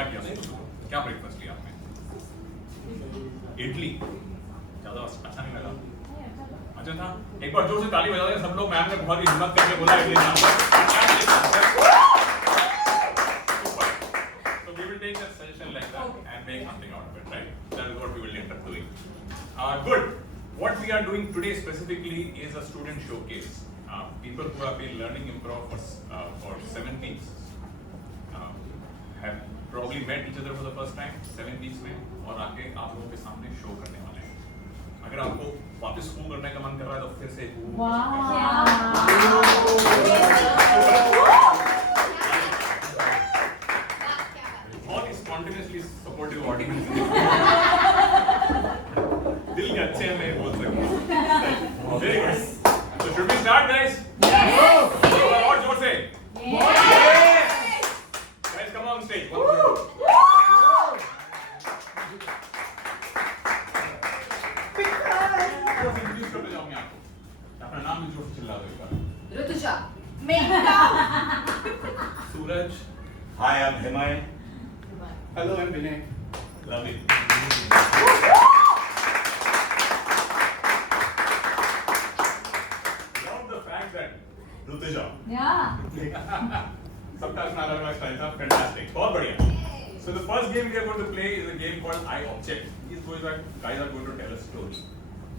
क्या किया क्या ब्रेकफास्ट लिया आपने? इडली। ज्यादा अच्छा नहीं लगा? अच्छा था। एक बार जोर से ताली बजा दें सब लोग। मैम ने बहुत ही हिम्मत करके बोला इडली नाम पर। So we will take that suggestion like that and make something out of it, right? That is what we will end up doing. Good. What we are doing today specifically is a student showcase. People who have been learning improv for 7 weeks have probably met each other for the first time 7 weeks में और आके आप लोगों के सामने show करने वाले हैं. अगर आपको वापस स्कूल करने का मन कर रहा है तो फिर से बहुत ही spontaneously supportive audience. दिल के अच्छे हैं मैं बोल सकता हूँ. Very good. So should we start, guys? Yes. और जोर से. Yes. Guys, come on stage. Introduce करने जाऊंगी आपको. अपना नाम भी जोर से चिल्ला दो एक बार. ऋतुजा. मेघना. सूरज. Hi, I'm Himay. Hello, I'm Vinay. Lovely. Love the fact that Rutuja. Yeah. सबका अपना अलग अलग स्टाइल था. Fantastic. बहुत बढ़िया. So the first game we are going to play is a game called I Object. These guys are going to tell a story.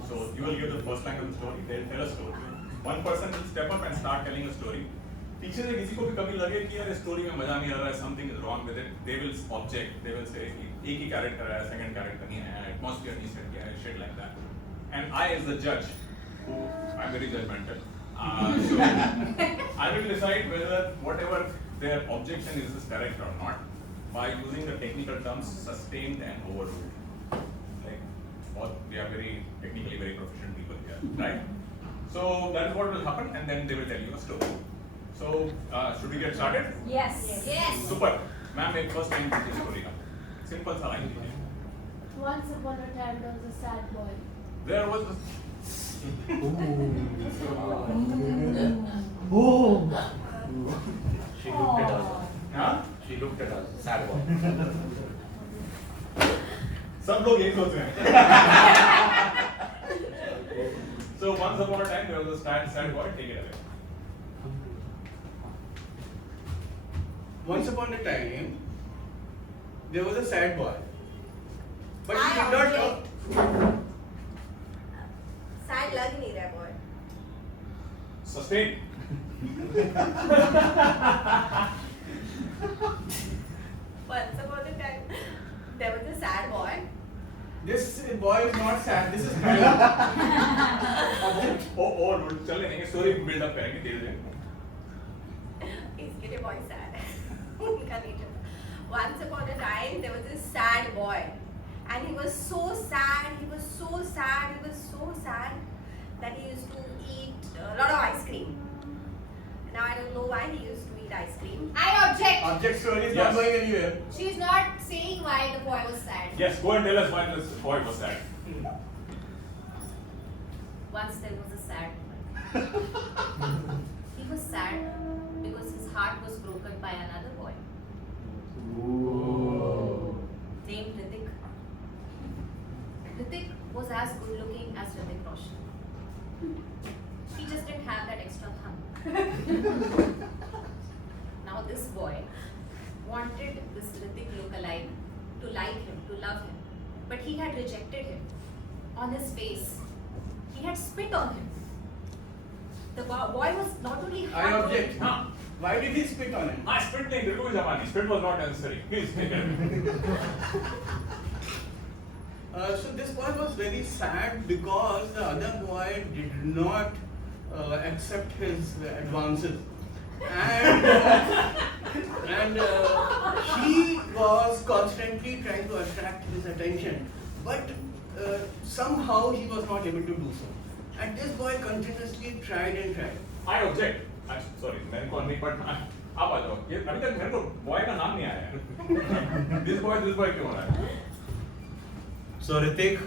So you will give the first line of the story. They will tell a story. One person will step up and start telling a story. पीछे से किसी को भी कभी लगे कि यार story में मजा नहीं आ रहा है, something is wrong with it, they will object. They will say कि एक ही कैरेक्टर है, सेकंड कैरेक्टर नहीं है, एटमॉस्फेयर नहीं सेट किया है, shit like that. And I as the judge, who I'm very judgmental, so I will decide whether whatever their objection is correct or not by using the technical terms sustained and overruled. Like, we are technically very proficient people here, right? So that is what will happen, and then they will tell you a story. So should we get started? Yes. Yes. Super. Ma'am, एक first line दीजिए story का. Simple सा line दीजिए. Once upon a time there was a sad boy. There was a... She looked at us. हाँ? She looked at us. Sad boy. सब लोग यही सोच रहे हैं. So once upon a time there was a sad boy. Take it away. Once upon a time, there was a sad boy. But he did not know. Sad लग नहीं रहा boy. Sustain. Once upon a time, there was a sad boy. This boy is not sad. This is crying. और चले नहीं story build up करेंगे धीरे धीरे. इसके लिए boy sad है. उनका नहीं चलता. Once upon a time, there was this sad boy, and he was so sad. He was so sad. He was so sad that he used to eat a lot of ice cream. Now I don't know why he used to eat ice cream. I object. Object story is Yes. not going anywhere. She's not saying why the boy was sad. Yes, go and tell us why this boy was sad. Once there was a sad boy. He was sad because his heart was broken by another boy named Hrithik. Hrithik was as good looking as Hrithik Roshan. He just didn't have that extra thumb. Now this boy wanted this Hrithik lookalike to like him, to love him, but he had rejected him. On his face, he had spit on him. The boy was not only I object. हाँ. Why did he spit on him? हाँ, spit नहीं, बिल्कुल भी जमा नहीं. Spit was not necessary. Please take it. So this boy was very sad because the other boy did not accept his advances, and he was constantly trying to attract his attention, but somehow he was not able to do so. And this boy continuously tried and tried. I object. Sorry, मेरे को नहीं but आप आ जाओ. ये अभी तक मेरे को boy का नाम नहीं आया है. This boy क्यों हो रहा है? So Hrithik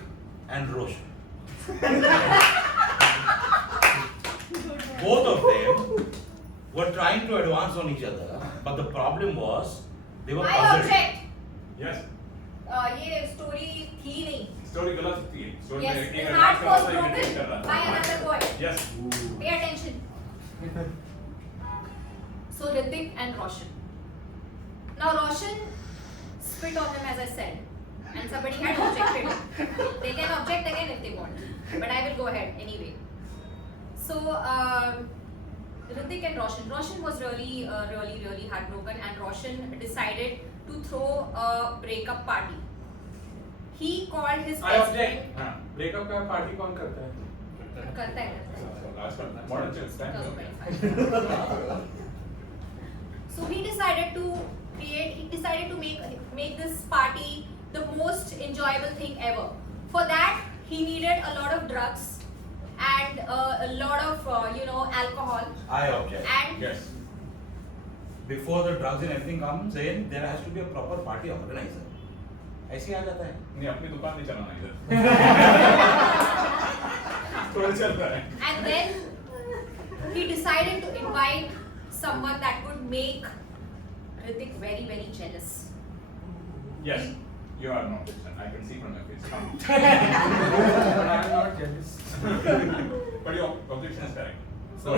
and Roshan. Both of them were trying to advance on each other, but the problem was they were I puzzled. object. Yes. ये स्टोरी थी नहीं. Story गलत होती है. Story Yes, में his एक heart was advance broken कर रहा by था. another boy. Yes. Pay attention. So Hrithik and Roshan. Now Roshan spit on him as I said, and somebody had objected. They can object again if they want, but I will go ahead anyway. So Hrithik and Roshan. Roshan was really heartbroken, and Roshan decided to throw a breakup party. He called his I best object. friend. हाँ. Breakup का party कौन करता है? करता है. आजकल modern chicks time. 2025. So he decided to make this party the most enjoyable thing ever. For that, he needed a lot of drugs and a lot of alcohol. I object. And Yes. Before the drugs and everything comes in, there has to be a proper party organizer. ऐसे ही आ जाता है. नहीं अपनी दुकान नहीं चलाना इधर. थोड़ा चल रहा है. and then he decided to invite someone that would make Hrithik very jealous. Yes. You are not Christian. I can see from your face. Come. But I am not jealous. But your objection is correct. So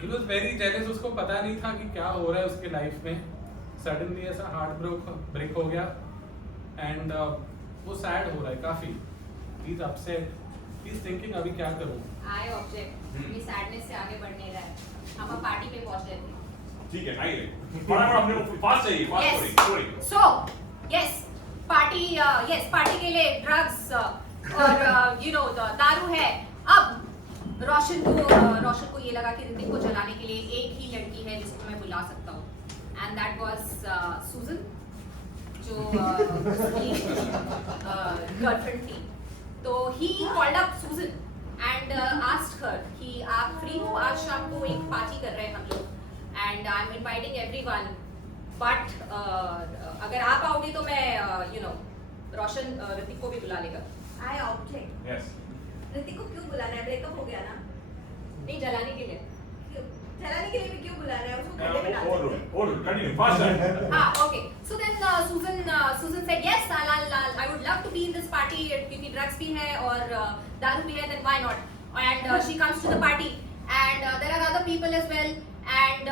he was very jealous. उसको पता नहीं था कि क्या हो रहा है उसके लाइफ में. Suddenly ऐसा हार्ट ब्रेक हो गया and वो सैड हो रहा है काफी. He is upset. He is thinking अभी क्या करूँ. I object. ये sadness से आगे बढ़ नहीं रहा है. हम अब पार्टी पे पहुंच गए थे. ठीक है आइए. फटाफट अपने को फास्ट चाहिए. Fast story. So, yes, party के लिए ड्रग्स और दारू है. अब रोशन को ये लगा कि ऋतिक को जलाने के लिए एक ही लड़की है जिसको मैं बुला सकता हूँ. And that was Susan, जो उसकी गर्लफ्रेंड थी. तो he called up Susan and asked her कि आप फ्री हो, आज शाम को एक पार्टी कर रहे हैं हम लोग and I'm inviting everyone, but अगर आप आओगे तो मैं रोशन ऋतिक को भी बुला लेगा. I object. Yes. ऋतिक को क्यों बुलाना है? ब्रेकअप हो गया ना. नहीं जलाने के लिए. क्यों? जलाने के लिए भी क्यों बुलाना है? उसको गड्ढे में डाल सकते हैं. Or continue faster. Okay. So then Susan said yes, I would love to be in this party क्योंकि drugs भी है और दारू भी है, then why not? And she comes to the party and there are other people as well and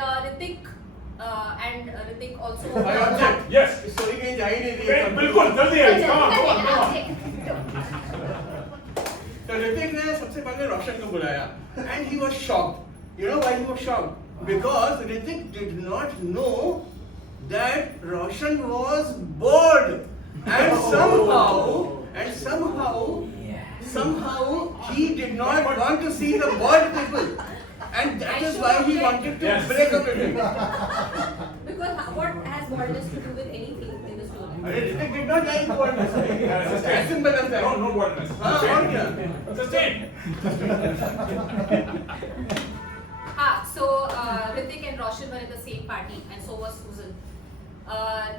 Hrithik also. I object. Yes. Story कहीं जा ही नहीं रही है. बिल्कुल जल्दी है. Come on. तो ऋतिक ने सबसे पहले रोशन को बुलाया and he was shocked. You know why he was shocked? Because Hrithik did not know that Roshan was bored and somehow he did not want to see the bored people and that is why he wanted to Yes. break up with him. Because what has boldness to do with anything in the story? Hrithik did not like boredness. As simple as that. No boldness. हाँ, और क्या? Sustain. So Hrithik and Roshan were at the same party and so was Susan.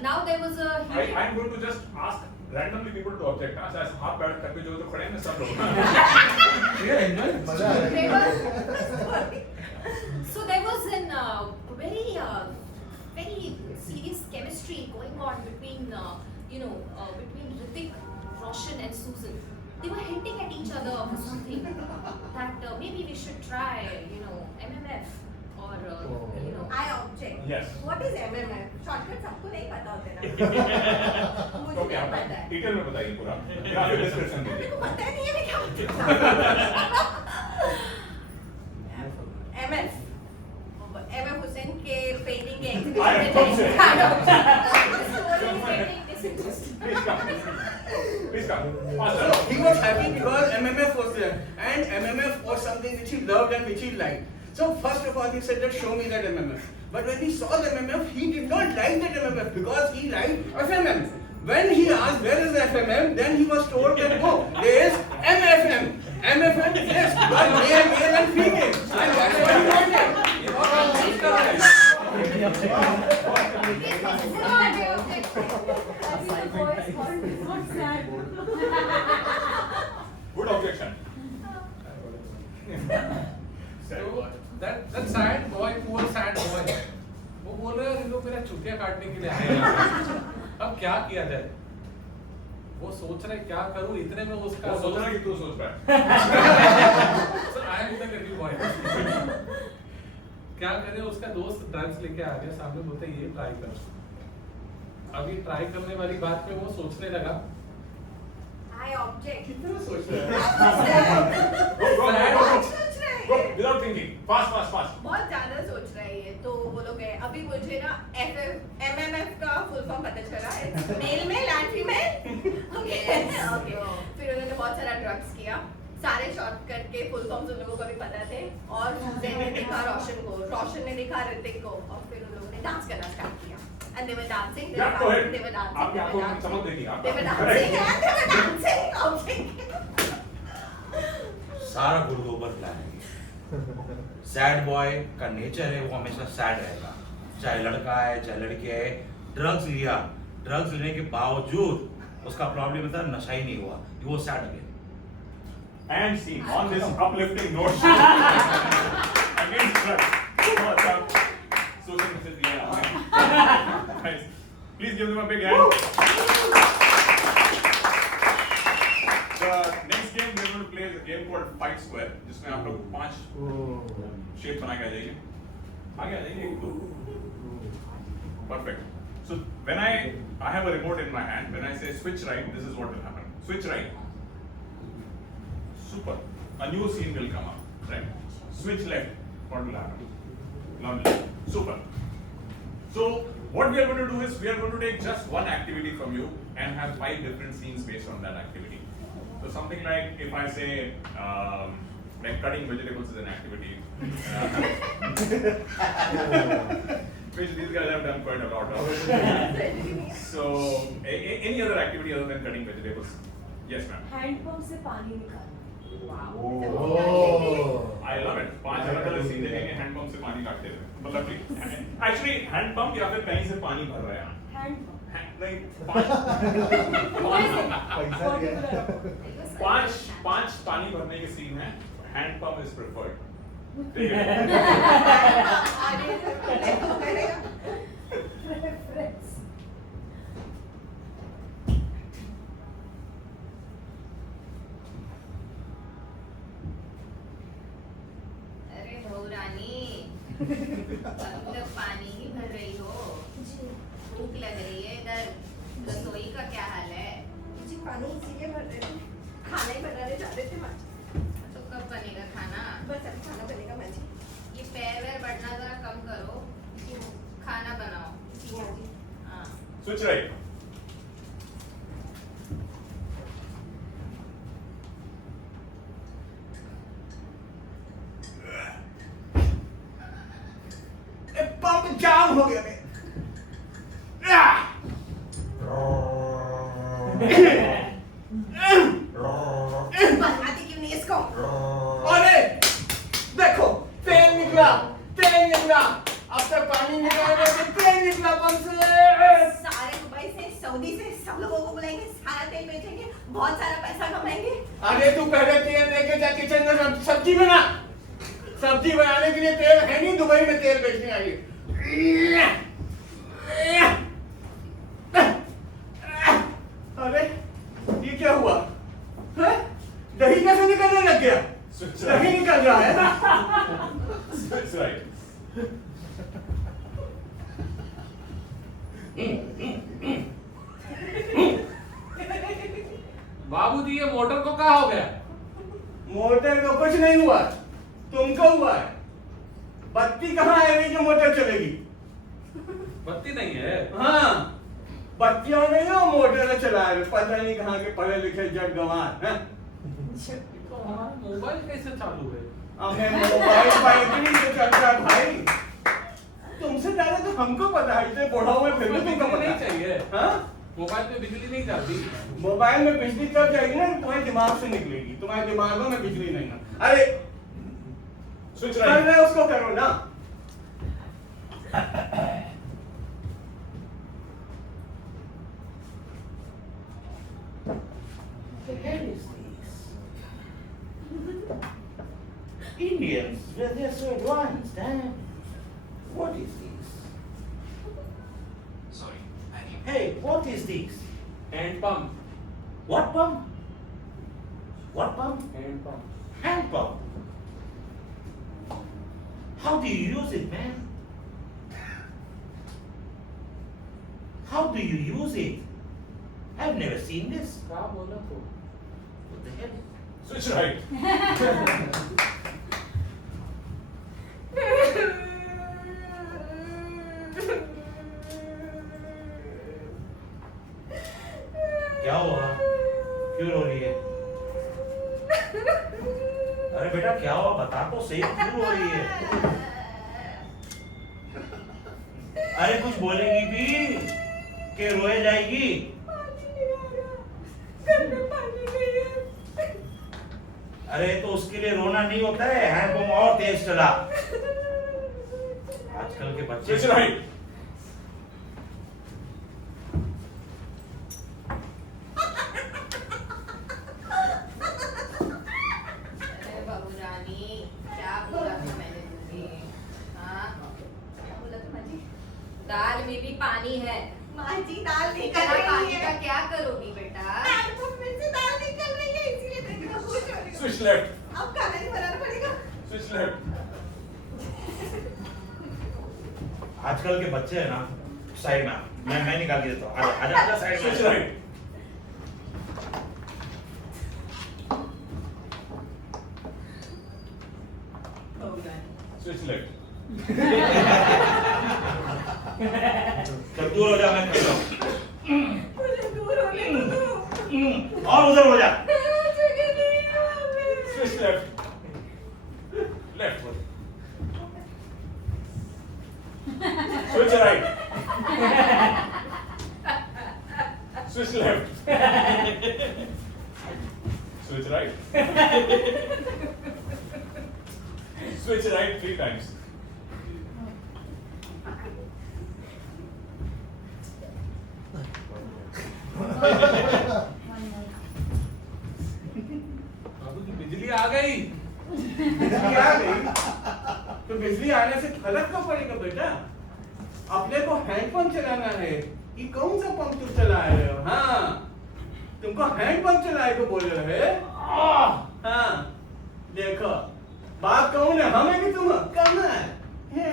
Now there was a I'm going to just ask randomly people to object. ऐसे हाथ बैठ करके जो तो खड़े हैं सब लोग. So there was an very serious chemistry going on between Hrithik, Roshan and Susan. They were hinting at each other for something that maybe we should try, MMF or I object. Yes. What is MMF? Shortcut सबको नहीं पता होते ना. मुझे Okay, नहीं आप पता है. डिटेल में बताइए पूरा. या फिर डिस्क्रिप्शन मेरे दीजिए. को पता ही नहीं है मैं क्या बताऊँ. MF हुसैन के पेंटिंग के I exhibition Please come. Please come. So Faster. he was happy because MMF was there and MMF was something which he loved and which he liked. So first of all he said that show me that MMF. But when he saw the MMF he did not like that MMF because he liked FMM. When he asked where is FMM then he was told that oh there is MFM. MFM yes but male and female and that's what he wanted. Good objection. So that sad boy, poor sad boy, वो बोल रहे हैं इन लोग मेरा चुटिया काटने के लिए आए हैं. अब क्या किया जाए? वो सोच रहे क्या करूं, इतने में उसका वो सोच रहा है कि तू सोच रहा है। Sir I am the new boy. क्या करे, उसका दोस्त ड्रग्स लेके आ गया सामने, बोलते ये ट्राई कर। अभी ट्राई करने वाली बात पे वो सोचने लगा, I object. कितना सोच रहा है? Go, without thinking. Fast. बहुत ज्यादा सोच रहा है ये, तो वो लोग गए। अभी मुझे ना MMF का फुल फॉर्म पता चला, मेल में लैंड फीमेल। ओके फिर उन्होंने बहुत सारा ड्रग्स किया, सारे शॉर्टकट के फुल फॉर्म्स उन लोगों को भी पता थे, और ज़ेन ने देखा रोशन को, रोशन ने देखा ऋतिक को, और फिर उन लोगों ने डांस करना स्टार्ट किया। And they were dancing, they Yeah, go ahead. were dancing, आपकी आंखों में चमक देखी, आप- they were dancing, and they were dancing, okay. सारा गुरु गोबर प्लान है। सैड बॉय का नेचर है, वो हमेशा सैड रहेगा, चाहे लड़का है चाहे लड़की है। ड्रग्स लिया, ड्रग्स लेने के बावजूद उसका प्रॉब्लम था नशा ही नहीं हुआ, वो sad again. And scene on this uplifting note. Against drugs. Social message दिया है हमने. Guys, please give them a big hand. The next game we're going to play is a game called Fight Square, जिसमें आप लोग 5 shape बना के आ जाइए. आगे आ जाइए एक दो. Perfect. So when I have a remote in my hand, when I say switch right, this is what will happen. Switch right. Super. A new scene will come up. Right. Switch left. What will happen? Lovely. Super. So what we are going to do is we are going to take just one activity from you and have 5 different scenes based on that activity. So something like if I say like cutting vegetables is an activity, which these guys have done quite a lot of. So any other activity other than cutting vegetables? Yes, ma'am. Handpump से पानी निकालना। I love it. 5 अलग-अलग scene देखेंगे handpump से पानी काटते हुए. मतलब एक्चुअली हैंडपंप या फिर कहीं से पानी भर रहे हैं. हैंडपंप। नहीं Particular। 5 पानी भरने के सीन है. Handpump is preferred. ठीक है. Preference। अरे बहू रानी, तुम लोग पानी ही भर रही हो, भूख लग रही है, इधर रसोई का क्या हाल है? जी पानी इसीलिए भर रहे थे, खाना ही बनाने जाते थे माँ। तो कब बनेगा खाना? बस अभी खाना बनेगा माँ जी। ये पैर वैर बढ़ना जरा कम करो, खाना बनाओ। जी माँ जी। हाँ। Switch right. पंप जाम हो गया मैं। बनाती क्यों नहीं इसको? अरे देखो तेल निकला, अब तक पानी निकाल रहे थे, तेल निकला पंप से। सारे दुबई से, सऊदी से सब लोगों को बुलाएंगे, सारा तेल बेचेंगे, बहुत सारा पैसा कमाएंगे। अरे तू पहले तेल लेके जा किचन में सब्जी बना। सब्जी बनाने के लिए तेल है नहीं, दुबई में तेल बेचने आई है। अरे ये क्या हुआ? हाँ? दही कैसे निकलने लग गया? दही निकल रहा है। Switch right. बाबूजी ये मोटर को क्या हो गया? मोटर को कुछ नहीं हुआ, तुमको हुआ है। बत्ती कहाँ आएगी जो मोटर चलेगी? बत्ती नहीं है। हाँ, बत्तियों नहीं हो मोटर चला रहे, पता नहीं कहाँ के पढ़े लिखे जग गंवार हैं। तो हमारा मोबाइल कैसे चालू है? हमें मोबाइल बैटरी से चलता है भाई। तुमसे ज्यादा तो हमको पता है, इतने बुढ़ाओ में फिर भी बिजली तुमको नहीं पता है। चाहिए। हाँ? मोबाइल पे बिजली नहीं जाती। मोबाइल में बिजली तब जाएगी ना तुम्हारे दिमाग से निकलेगी, तुम्हारे दिमागों में बिजली नहीं है। अरे स्विच कर राइट. रहे उसको करो ना। The hell is this? Indians, well, they're so advanced, eh? What is this? Sorry, I need Hey, what is this? Hand pump. What pump? What pump? Hand pump. Hand pump. How do you use it, man? How do you use it? I've never seen this. क्या बोला तो? What the hell? Switch right. क्या हुआ? क्यों रो रही है? अरे बेटा क्या हुआ? बता तो सही, क्यों रो रही है? अरे कुछ बोलेगी भी कि रोए जाएगी? अरे तो उसके लिए रोना नहीं होता है, हैंडपंप और तेज चला। आजकल के बच्चे Switch right. अरे बाबू रानी, क्या बोला था मैंने तुझे? हाँ? क्या बोला था माँ जी? दाल में भी पानी है। माँ जी दाल निकल इतना रही पानी है। का क्या करोगी बेटा? हैंडपंप में से दाल निकल रही है, इसीलिए मैं इतना खुश हो रही हूँ। Switch left. अब खाना नहीं बनाना पड़ेगा। Switch left. आजकल के बच्चे है ना, साइड में मैं निकाल के देता हूँ। आजा आजा आजा साइड Switch में। right. बाबू रानी। Switch left. चल दूर हो जा, मैं खेल रहा हूँ। मुझे दूर होने दो। और उधर हो जा। जगह नहीं है वहाँ पे। Switch left. Left one. Switch right. Switch left. Switch right. Switch right 3 times. बाबू की बिजली आ गई। बिजली आ गई तो बिजली आने से फर्क क्या पड़ेगा बेटा? अपने को हैंडपंप चलाना है। ये कौन सा पंप तुम चला रहे हो? हाँ, तुमको हैंडपंप चलाए को बोल रहे हैं? हाँ, देखो बात कौन है, हमें कि तुम? कमर है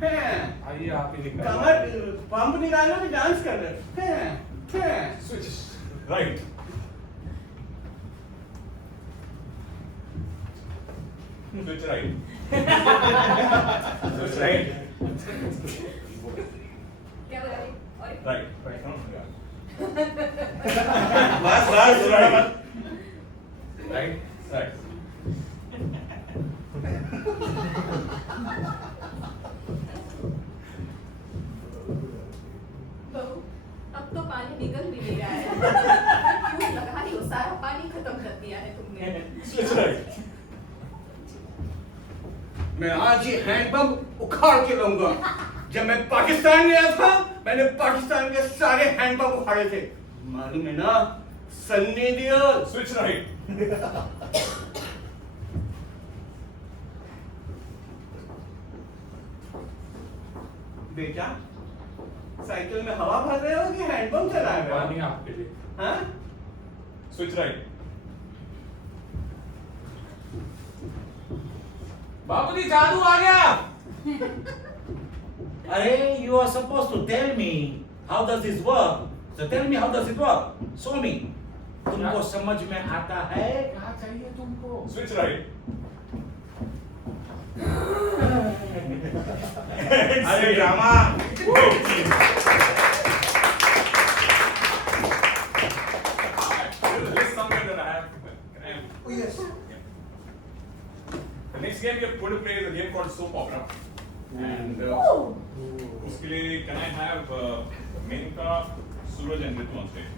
आइए आप ही निकालिए। कमर पंप निकालो भी डांस कर रहे हैं। Switch right. Switch right. Switch right. क्या बोला रे? और Right. Right. No, yeah. बस बस थोड़ा मत। Right. Right. बहू, अब तो पानी निकल भी नहीं रहा है। क्यों लगा रही हो? सारा पानी खत्म कर दिया है तुमने। Switch right. मैं आज ही हैंडपंप उखाड़ के लाऊंगा। जब मैं पाकिस्तान गया था, मैंने पाकिस्तान के सारे हैंडपंप उखाड़े थे। मालूम है ना, सन्नी दियोल। Switch right. बेटा, साइकिल में हवा भर रहे हो कि हैंडपंप चला रहे पानी हो? आपके लिए। हाँ? Switch right. बाबूजी जादू आ गया। अरे you are supposed to tell me how does this work. So tell me how does it work. Show me. तुमको समझ में आता है? क्या चाहिए तुमको? Switch right. अरे drama. There's a list somewhere that I have. Can I have? Oh, yes. The next game we are going to play is a game called Soap Opera. And उसके लिए can I have Menka, Suraj and Ritu on stage?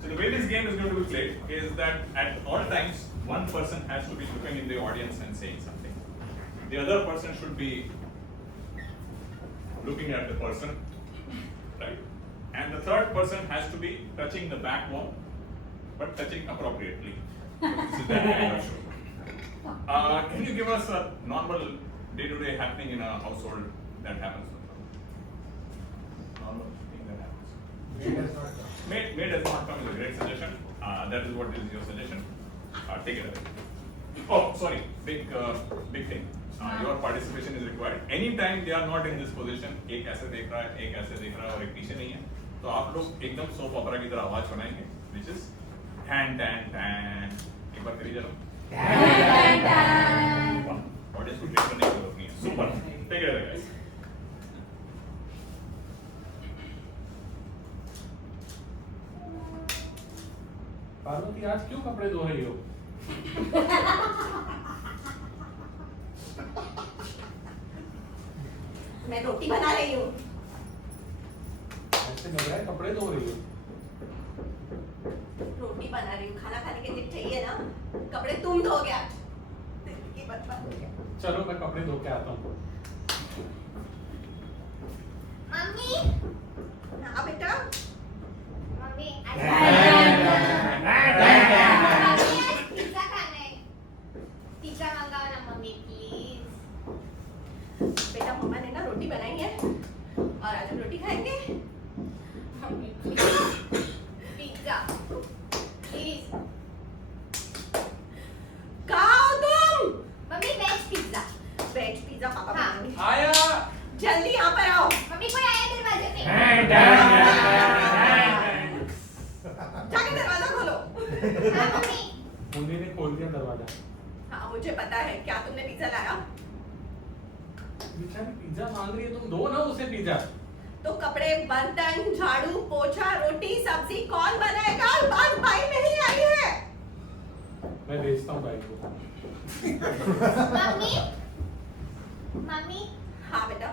So the way this game is going to be played is that at all times one person has to be looking in the audience and saying something. The other person should be looking at the person, right? And the third person has to be touching the back wall, but touching appropriately. So this is that kind of show. Can you give us a normal day-to-day happening in a household that happens? Normal thing that made Smart.com is a great suggestion. That is what is your suggestion. Take it away. Oh, sorry, big thing. Your participation is required. Anytime they are not in this position, एक ऐसे देख रहा है, एक ऐसे देख रहा है और एक पीछे नहीं है, तो आप लोग एकदम सोप ऑपरा की तरह आवाज बनाएंगे, which is tan tan tan. एक बार करिए जरा. tan tan. Audience को ट्रेन करने की जरूरत नहीं है. Super. Take it away, guys. Parvati आज क्यों कपड़े धो रही हो? मैं रोटी बना रही हूँ। ऐसे लग रहा है कपड़े धो रही हो। रोटी बना रही हूँ, खाना खाने के लिए चाहिए ना। कपड़े तुम धोगे आज। जिंदगी बर्बाद हो गया। चलो मैं कपड़े धो के आता हूँ। मम्मी हाँ बेटा। मम्मी आज पिज्जा खाना है। पिज्जा मंगाओ ना मम्मी प्लीज। बेटा मम्मा ने ना रोटी बनाई है और आज हम रोटी खाएंगे। Mummy please pizza please. कहाँ हो तुम? Mummy veg pizza. Veg pizza papa हाँ। बनाएंगे। आया। जल्दी यहाँ पर आओ। मम्मी कोई आया दरवाजे पे। जाके दरवाजा खोलो। हाँ मम्मी। मुन्नी ने खोल दिया दरवाजा। हाँ मुझे पता है, क्या तुमने पिज्जा लाया? बेचारी पिज्जा मांग रही है, तुम दो ना उसे पिज्जा। तो कपड़े, बर्तन, झाड़ू, पोछा, रोटी, सब्जी कौन बनाएगा? बात बाई में ही आई है। मैं भेजता हूँ भाई को। मम्मी मम्मी हाँ बेटा।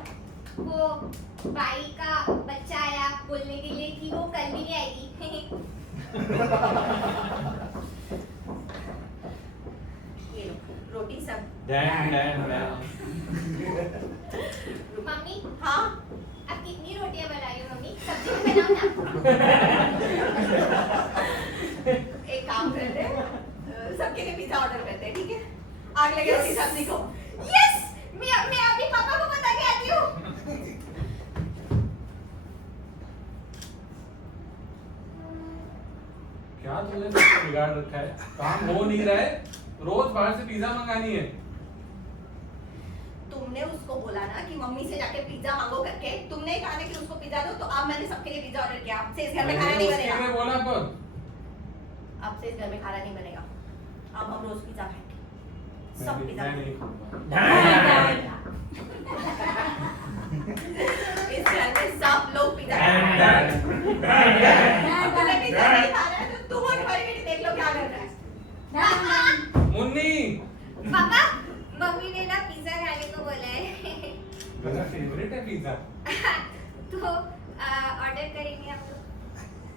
वो भाई का बच्चा आया बोलने के लिए कि वो कल भी नहीं आएगी। ये लो, रोटी सब। मम्मी हाँ अब कितनी रोटियां बना रही हो मम्मी? सब्जी भी बनाओ ना। एक काम करते हैं, सबके लिए पिज्जा ऑर्डर करते हैं, ठीक है? आग लगे उसकी सब्जी को। यस मैं अभी पापा को बता के आती हूँ। क्या तुमने सबको बिगाड़ रखा है? काम हो नहीं रहा है, रोज बाहर से पिज्जा मंगानी है। तुमने उसको बोला ना कि मम्मी से जाके पिज्जा मांगो करके। तुमने कहा ना कि उसको पिज्जा दो, तो अब मैंने सबके लिए पिज्जा ऑर्डर किया। अब से इस घर में खाना नहीं उसके लिए बनेगा। बोला पर अब से इस घर में खाना नहीं बनेगा। अब हम रोज पिज्जा खाएंगे। सब पिज्जा मैं नहीं खाऊंगा। इस घर में सब लोग पिज्जा खाएंगे। तुमने पिज्जा नहीं खाना है तो तुम और तुम्हारी बेटी देख लो क्या कर रहा है। पापा मुन्नी पापा मम्मी ने ना पिज्जा खाने को बोला है। मेरा फेवरेट है पिज्जा। तो ऑर्डर करेंगे हम लोग।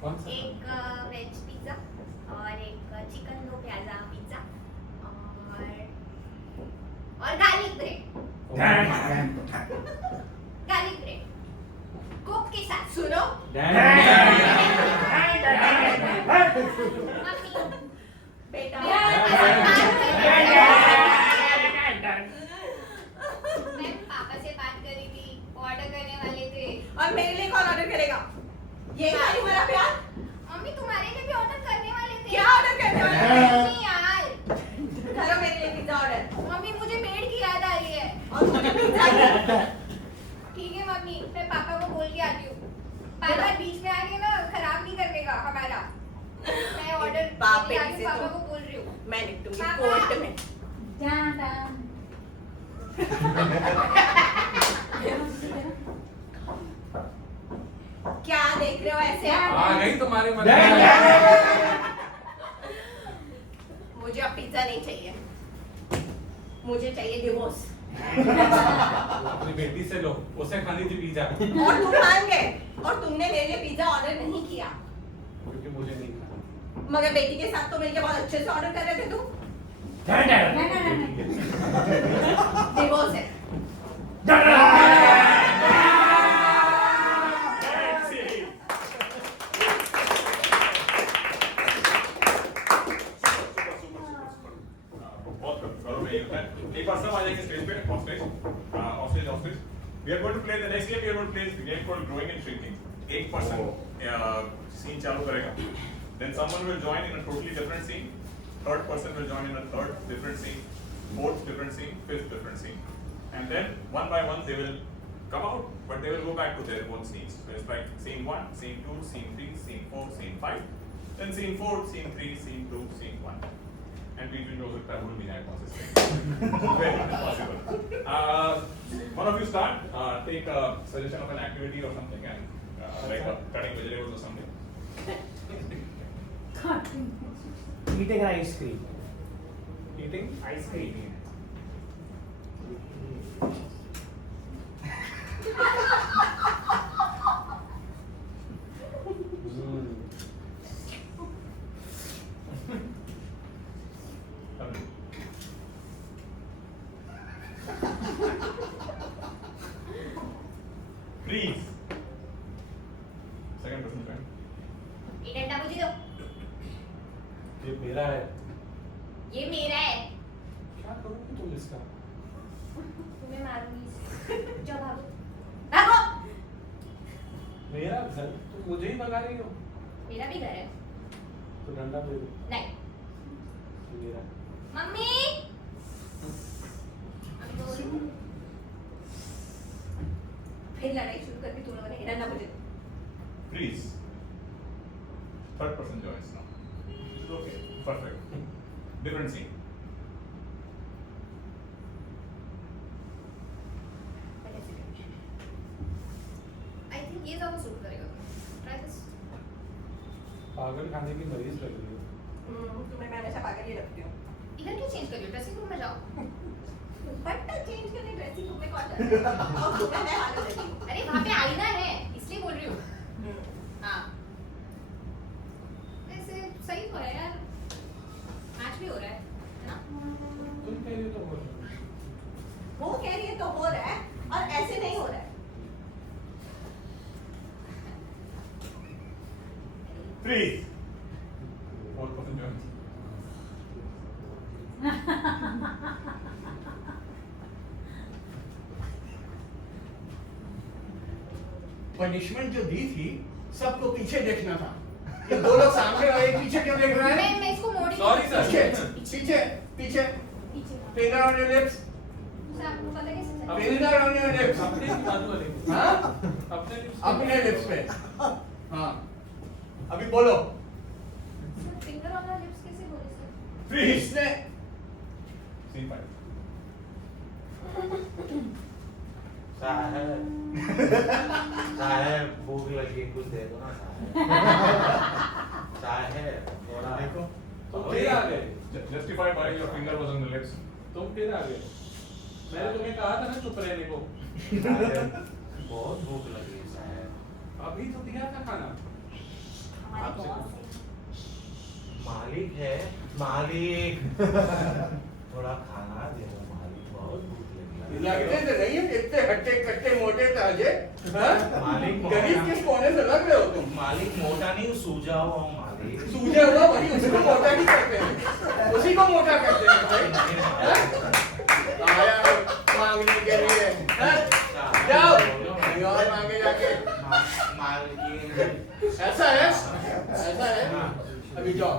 कौन सा? एक वेज पिज्जा और एक चिकन दो प्याजा पिज्जा और garlic bread. Garlic bread Coke के साथ। सुनो, मम्मी बेटा मैं पापा से बात करी थी, ऑर्डर करने वाले थे। और मेरे लिए कौन ऑर्डर करेगा? ये खाली मेरा प्यार। मम्मी तुम्हारे लिए भी ऑर्डर करने वाले थे। क्या ऑर्डर करने वाले थे? मम्मी यार करो मेरे लिए पिज्जा ऑर्डर। मम्मी मुझे मेड की याद आ रही है। और मुझे पिज्जा की। ठीक है मम्मी मैं पापा को बोल के आती हूँ। बार बीच में आके ना खराब नहीं करने का हमारा। मैं ऑर्डर बाप आके बेटी से पापा तो को बोल रही हूँ। मैं निपटूंगी पापा। कोर्ट में। क्या देख रहे हो ऐसे? आ गई तुम्हारे मन में। मुझे अब पिज्जा नहीं चाहिए। मुझे चाहिए डिवोर्स। अपनी बेटी से लो, उसे खानी थी पिज्जा। और तुम मान गए और तुमने मेरे लिए पिज्जा ऑर्डर नहीं किया। क्योंकि मुझे नहीं खाना। मगर बेटी के साथ तो मिलके बहुत अच्छे से ऑर्डर कर रहे थे तुम। डिवोर्स है। एक बार सब आ जाएंगे स्टेज पे, of stage, of stage, of stage. We are going to play the next game. We are going to play the game called Growing and Shrinking. एक पर्सन सीन चालू करेगा, then someone will join in a totally different scene, third person will join in a third different scene, fourth different scene, fifth different scene, and then one by one they will come out, but they will go back to their own scenes. So it's like scene 1, scene 2, scene 3, scene 4, scene 5, then scene 4, scene 3, scene 2, scene 1. And between those that will be that consistent. Very impossible. One of you start, take a suggestion of an activity or something, and like cutting vegetables or something. Eating ice cream. Eating Ice cream. Freeze. Second person join. ये डंडा मुझे दो, ये मेरा है। ये मेरा है। क्या करोगे तुम इसका? तुम्हें मारूंगी। जाओ भागो, भागो। मेरा घर, तुम मुझे ही भगा रही हो। मेरा भी घर है। तो डंडा दे दो। नहीं। ये मेरा। मम्मी। अभी तो फिर लड़ाई शुरू कर दी तुम लोगों ने, डंडा मुझे दो। Freeze. Third person joins now. Okay, perfect. Different scene. I think ये ज़्यादा सूट करेगा। Try this. पागल खाने की मरीज लग रही हो। तुम्हें मैं हमेशा पागल ही रखती हूँ। इधर क्यों चेंज कर रही हो? ड्रेसिंग रूम में जाओ। बट चेंज करने ड्रेसिंग रूम में कौन जाता है? और तुम्हें मैं हाल देती हूँ। अरे वहाँ पे आईना है, इसलिए बोल रही हूँ। हाँ। वैसे सही तो है यार। मैच भी हो रहा है ना? तुम कह रही हो तो हो रहा है। वो कह रही है तो हो रहा है, और ऐसे नहीं हो रहा है। Freeze. Fourth person joins. Punishment जो दी थी सबको पीछे देखना था। ये दो लोग सामने और एक पीछे क्यों देख रहा है? मैं इसको मोड़ ही Sorry, sir. पीछे पीछे पीछे। Finger on your lips, sir आपको पता कैसे चला? Finger on your lips. अपने की बाजू वाले को। हाँ, अपने lips अपने लिप्स पे। हाँ, अभी बोलो। Sir finger on the lips कैसे बोले सर? Freeze. इसने Scene 5. साहब भूख लगी, कुछ दे दो ना साहब थोड़ा देखो तुम फिर आ गए। Justify why your finger was on the lips. तुम फिर आ गए। मैंने तुम्हें कहा था ना चुप रहने को। बहुत भूख लगी है साहब। अभी तो दिया था खाना। हमारे आपसे बॉस है। मालिक है मालिक थोड़ा खाना दे दो मालिक, बहुत भूख लगी है। लगते तो नहीं है इतने हट्टे कट्टे मोटे ताजे। हाँ? मालिक गरीब किस कोने से लग रहे हो तुम? मालिक मोटा नहीं, सूजा हुआ हूँ मालिक। सूझे हुआ वही उसको मोटा नहीं करते हैं, उसी को मोटा करते हैं भाई। हाँ? आया हो मांगने के लिए। हाँ? जाओ कहीं और मांगे जाके। मालिक ऐसा है, ऐसा है। अभी जाओ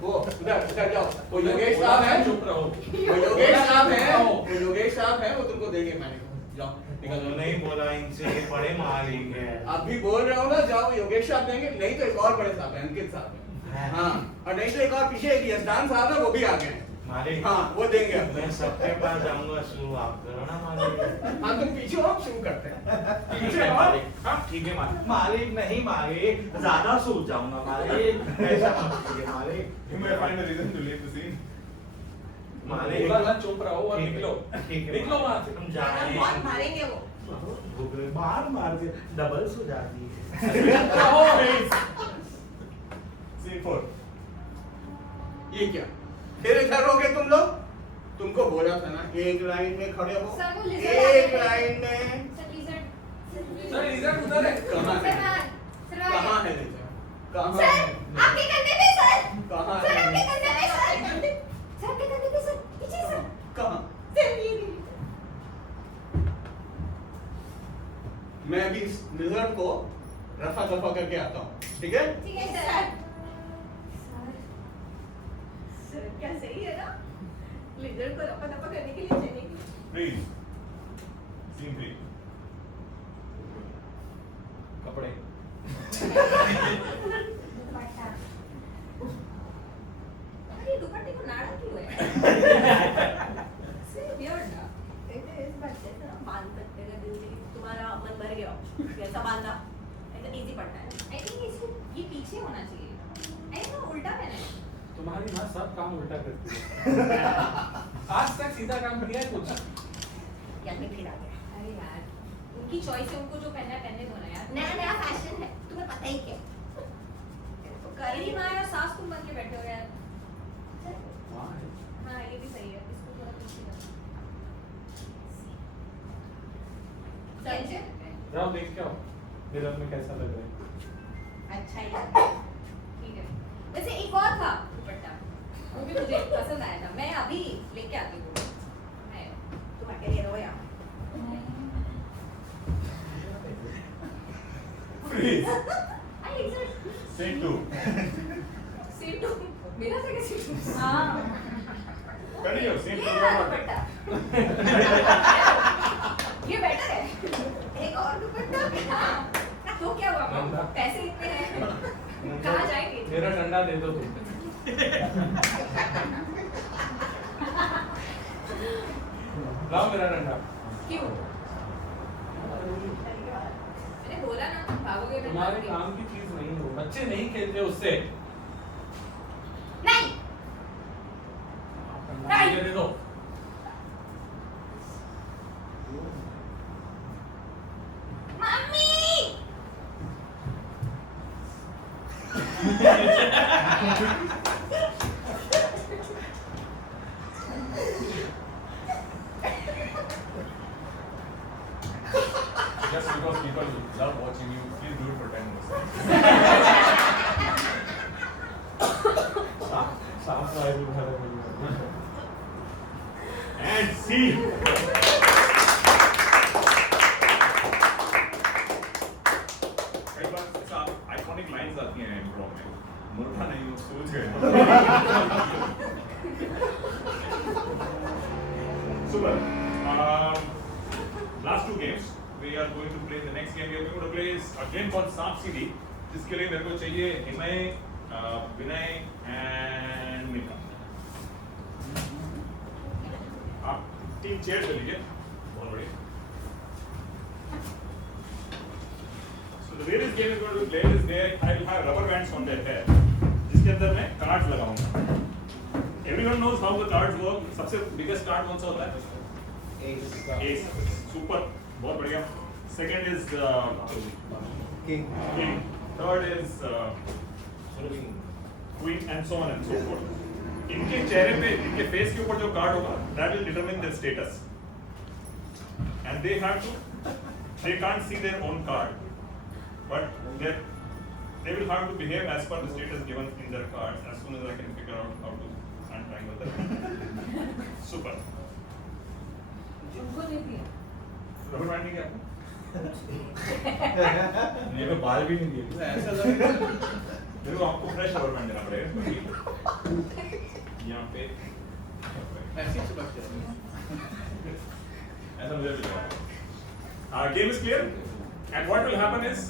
वो उधर उधर जाओ। वो योगेश साहब है, चुप रहो। वो योगेश साहब है, वो योगेश साहब है, वो तुमको देंगे मैंने। जाओ निकल तो जाओ। नहीं बोला इनसे, ये बड़े मालिक है। आप भी बोल रहे हो ना, जाओ योगेश साहब देंगे, नहीं तो एक और बड़े साहब है, अंकित साहब है। हाँ, और नहीं तो एक और पीछे एक यशदान साहब है, वो भी आ गए हैं। मालिक हाँ, वो देंगे आपको। मैं सबके पास जाऊंगा, शुरू आप करो ना मालिक। हाँ, तुम पीछे हो, शुरू करते हैं। ठीक पीछे है हो। मालिक, हाँ ठीक है मालिक। मालिक नहीं मालिक, ज्यादा सूझ जाऊंगा मालिक, ऐसा मत कीजिए मालिक। You may find a reason to leave the scene. मालिक बोला था चुप रहो और ठीक है, निकलो। ठीक है निकलो वहाँ से। हम जा रहे बहुत हैं। मारेंगे वो। भूख लगी, मार के डबल सो जाती है। Scene 4. ये क्या? फिर इधर रहोगे तुम लोग? तुमको बोला था ना एक लाइन में खड़े हो। सर, वो lizard एक आ गए। लाइन में। Sir lizard। सर lizard उधर है। कहाँ है? सर कहाँ है lizard? कहाँ सर है? आपके कंधे पे सर। कहाँ सर है? आपके कंधे पे सर। सर आपके कंधे पे सर। पीछे सर। कहाँ? सर ये नहीं। मैं अभी इस lizard को दफा करके आता हूँ, ठीक है? ठीक है सर। सर क्या सही है ना? लिजर्ड को रपा दपा करने के लिए चलेगी। Freeze. Scene 3. कपड़े अरे दुपट्टे को नाड़ा क्यों है? से weird ना। इस बात से ना बांध सकते हैं जिंदगी तुम्हारा मन भर गया हो ऐसा बांधा ऐसा इजी पड़ता है I think इसको ये पीछे होना चाहिए। ऐसा उल्टा पहना है। तुम्हारी माँ सब काम उल्टा करती है। आज तक सीधा काम किया है कुछ? या मैं फिर आ गया अरे यार, उनकी चॉइस है, उनको जो पहनना है पहनने दो ना यार। नया नया फैशन है तुम्हें पता ही क्या तो कर मेरी माँ और सास तुम बन के बैठे हो यार। हाँ है। हाँ ये भी सही है, इसको थोड़ा पीछे कर। जाओ देख के आओ मिरर में कैसा लग रहा है। अच्छा ही लग रहा है। ठीक है। वैसे एक और था दुपट्टा, वो भी मुझे पसंद आया था। मैं अभी लेके आती हूँ। है। तुम अकेले रहो यहाँ Freeze. I accept. Scene 2. Seat two मेरा से कैसे? हाँ। Continue. Scene 2. ये रहा दुपट्टा। ये बेटर है। एक और दुपट्टा हाँ। तो क्या हुआ? डंडा। पैसे इतने हैं। कहाँ जाएंगे? मेरा डंडा दे दो तुम। लाओ मेरा डंडा। क्यों? मैंने बोला ना तुम भागोगे मैं तुम्हारे भागूंगी। काम की चीज नहीं हो, बच्चे नहीं खेलते उससे। नहीं। मुझे दे दो। Mummy. Just because people love watching you, please do it for 10 minutes. साफ सफाई भी उठा रहे हैं। And scene. कई बार ऐसा iconic lines आती हैं improv में। मुर्गा नहीं वो सोच गए। Super. Last two games we are going to play. The next game we are going to play is a game called सांप सीढ़ी, जिसके लिए मेरे को चाहिए हिमय, विनय and मीका। आप टीम चेयर ले लीजिए, बहुत बढ़िया। So the way this game is going to be played is there I will have rubber bands on their hair, जिसके अंदर मैं कार्ड्स लगाऊंगा। Everyone knows how the cards work. सबसे biggest card कौन सा होता है? Ace. Super. बहुत बढ़िया. Second is King. King. Third is Queen and so on and so forth. इनके चेहरे पे, इनके फेस के ऊपर जो कार्ड होगा, that will determine their status. And they can't see their own card, but they will have to behave as per the status given in their cards. As soon as I can figure out how to untangle them. Super. उनको दे दिया। Rubber band नहीं किया आपने? मेरे को बाल भी नहीं दिए। ऐसा लग रहा है मेरे को आपको फ्रेश रबर बैंड देना पड़ेगा यहाँ पे ऐसे ही चिपक जाएगा। ऐसा मुझे भी लगा। Game is clear, and what will happen is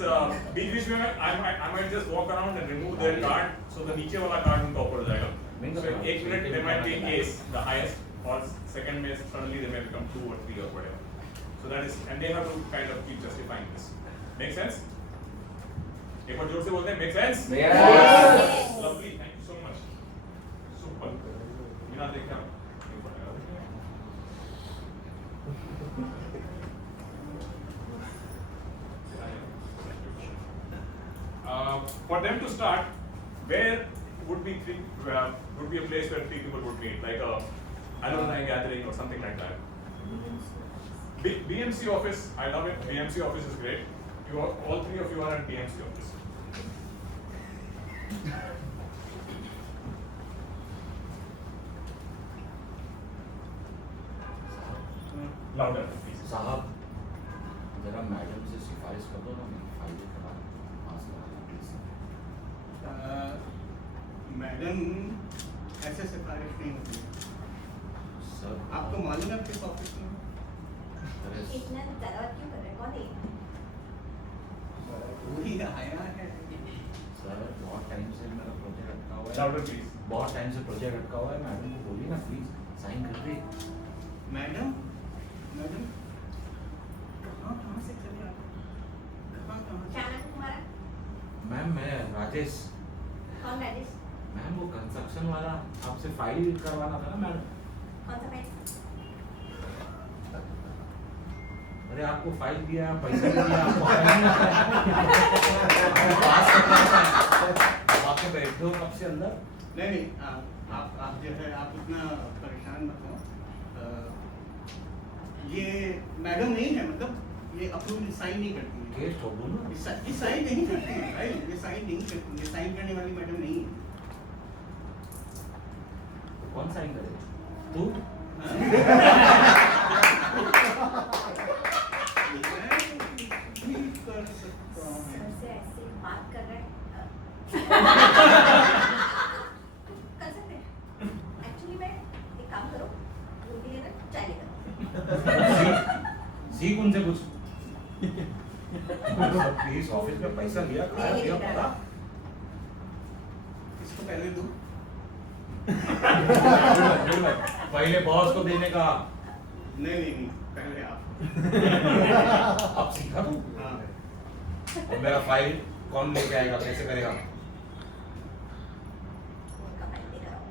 बीच बीच में I might just walk around and remove their card, so the नीचे वाला card उनका ऊपर हो जाएगा. So in 1 minute they might be ace, the highest, or second may suddenly they may become 2 or 3 or whatever. So that is, and they have to kind of keep justifying this. Make sense? एक बार जोर से बोलते हैं, make sense? Yes. Lovely, thank you so much. Super. बिना देखे आप नहीं पड़ेगा। For them to start, where would be a place where 3 people would meet, like a alumni gathering or something like that. BMC office, I love it. BMC office is great. All 3 of you are at BMC office. Louder, please. साहब जरा madam से सिफारिश कर दो ना, मेरी file खराब। Madam ऐसे सिफारिश नहीं होती। सर आपको मालूम है किस ऑफिस में? अरे इतना ज्यादा क्यों कर रहे हैं? कौन है ये? वही आया है। सर बहुत टाइम से मेरा प्रोजेक्ट अटका हुआ है। Louder, please. बहुत टाइम से प्रोजेक्ट अटका हुआ है, मैडम को बोलिए ना प्लीज साइन कर दे। मैडम मैडम कहाँ से चले आप? कहाँ क्या नाम है तुम्हारा? मैम मैं राजेश। कौन राजेश? मैम वो कंस्ट्रक्शन वाला आपसे फाइल करवाना था ना मैडम। कौन सा फाइल? अरे आपको फाइल दिया, पैसा भी दिया, आपको फाइल नहीं आता है। आपको पास करना है। आप आके बैठ दो कब से अंदर। नहीं आप जो है आप इतना परेशान मत हो। ये मैडम नहीं है, मतलब ये अप्रूव साइन नहीं करती है। केस ठोक दूँ ना। ये साइन नहीं करती है भाई, ये साइन नहीं करती, ये साइन करने वाली मैडम नहीं है। कौन साइन करेगा? तू? हाँ? मैं भी कर सकता हूँ। सर से ऐसे बात कर रहे हैं। कर सकते हैं। एक्चुअली मैं एक काम करो, उनके लिए ना चाय लेकर सीख उनसे कुछ। प्लीज ऑफिस में पैसा लिया, खाया पिया पड़ा। इसको पहले दूँ। पहले बॉस को देने का। नहीं पहले आप। अब सीखा तू। हाँ और मेरा फाइल कौन लेके आएगा, कैसे करेगा? उनका फाइल लेकर आओ।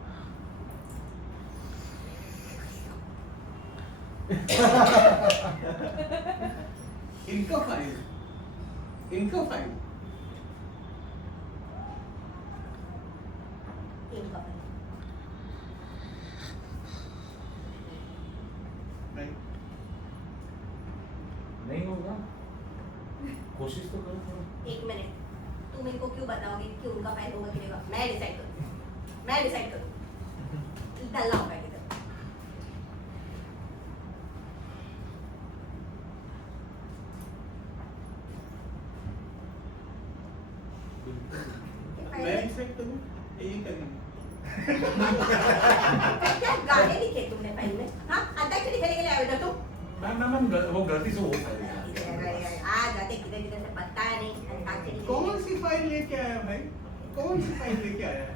इनका फाइल इनका फाइल। नहीं नहीं होगा, कोशिश तो करो थोड़ा। एक मिनट, तुम मेरे को क्यों बताओगे कि उनका फाइल होगा कि नहीं होगा? मैं डिसाइड करूँ, मैं डिसाइड करूँ। डल्ला होगा किधर? मैं डिसाइड करूँ, यही करेंगे। क्या गाने लिखे तुमने फाइल में? हाँ, अंताक्षरी खेलने के लिए आए हो तुम? मैम वो गलती से हो गया। आ जाते किधर किधर से पता है नहीं अंताक्षरी कौन सी फाइल लेके आया भाई? कौन सी फाइल लेके आया है?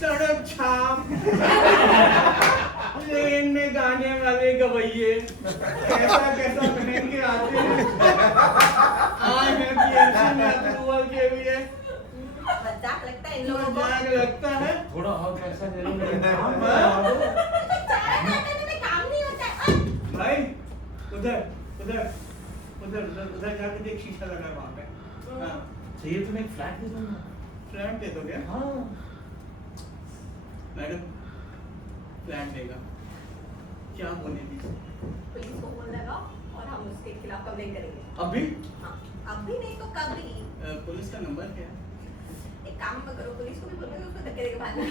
सड़क छाप, लेन में गाने वाले गवैये, कैसा कैसा पहन के आते हैं। आए हैं PMC में अप्रूवल के लिए। मजाक लगता है इन लोगों को। मजाक लगता है। थोड़ा और पैसा दे लो मेरे चार घंटे में काम नहीं होता है। भाई उधर उधर उधर उधर उधर जाके देख, शीशा लगा है वहाँ पे। हाँ, चाहिए तो मैं एक फ्लैट दे दूंगा। फ्लैट दे दोगे? हाँ मैडम फ्लैट देगा, क्या बोलेगी? पुलिस को फोन लगाओ और हम उसके खिलाफ कंप्लेन करेंगे। अभी हाँ, अभी नहीं तो कभी। पुलिस का नंबर क्या है? एक काम करो, पुलिस को भी बोलोगे उसको धक्के देके भागना।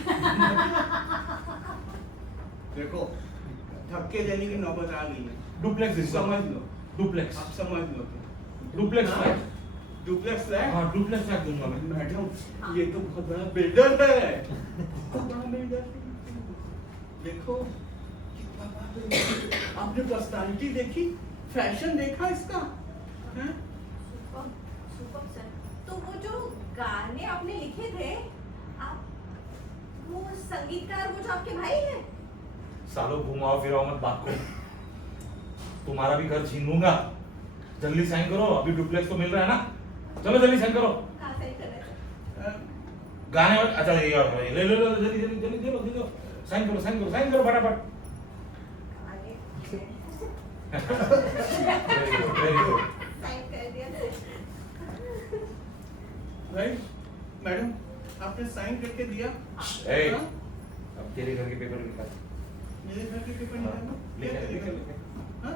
देखो धक्के देने की नौबत आ गई है। डुप्लेक्स समझ लो, डुप्लेक्स आप समझ लो। Duplex flat. Duplex flat? हाँ डुप्लेक्स फ्लैट दूंगा मैं। मैडम ये तो बहुत बड़ा बिल्डर है, बहुत बड़ा बिल्डर है। देखो कितना बड़ा builder। आपने पर्सनालिटी देखी, फैशन देखा इसका? हैं? Super super sir. तो वो जो गाने आपने लिखे थे, आप वो संगीतकार वो जो आपके भाई हैं? सालों घुमाओ फिराओ मत बात को, तुम्हारा भी घर छीन लूंगा। जल्दी साइन करो, अभी डुप्लेक्स तो मिल रहा है ना, चलो जल्दी साइन करो। कहाँ से कर रहे थे? गाने वाले अच्छा ये ले लो जल्दी जल्दी जल्दी दे दो साइन करो फटाफट। आगे वेरी गुड। साइन कर दिया। भाई मैडम आपने साइन करके दिया। ए हाँ? अब तेरे घर के पेपर निकाल। मेरे घर के पेपर निकालना? क्या लिख करेगा? हाँ?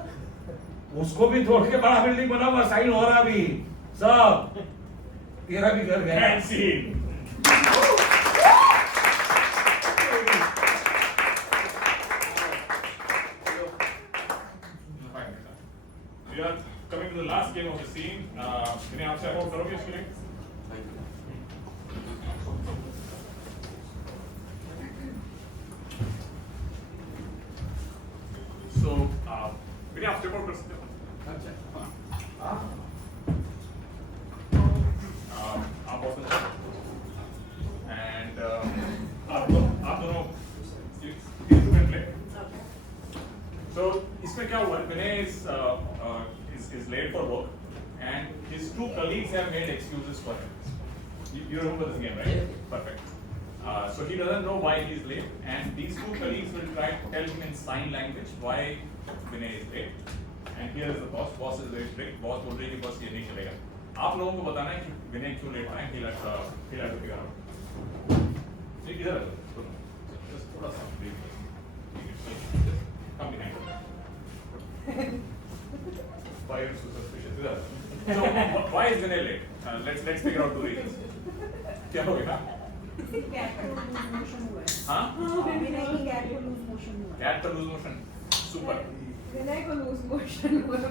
उसको भी तोड़ के बड़ा बिल्डिंग बना हुआ, साइन हो रहा अभी सब। तेरा भी घर गया। And scene. We are coming to the last game of the scene. विनय आपसे अकाउंट करोगे इसके लिए? two colleagues have made excuses for him. You remember this game, right? Perfect. So he doesn't know why he's late, and these two colleagues will try to tell him in sign language why Vinay is late. And here is the boss. Boss is very strict. Boss बोल रही है कि बस ये नहीं चलेगा. आप लोगों को बताना है कि विनय क्यों लेट आए. He'll have to figure out. इधर आ जाओ. Just थोड़ा सा breathe. Just come behind. Why are you so suspicious? इधर. So why is Vinay late? Let's figure out two reasons. क्या हो गया? कैट को लूज मोशन हुआ है। हाँ? विनय की कैट को लूज मोशन हुआ है। Cat का lose motion. Super. विनय को लूज मोशन हुआ है।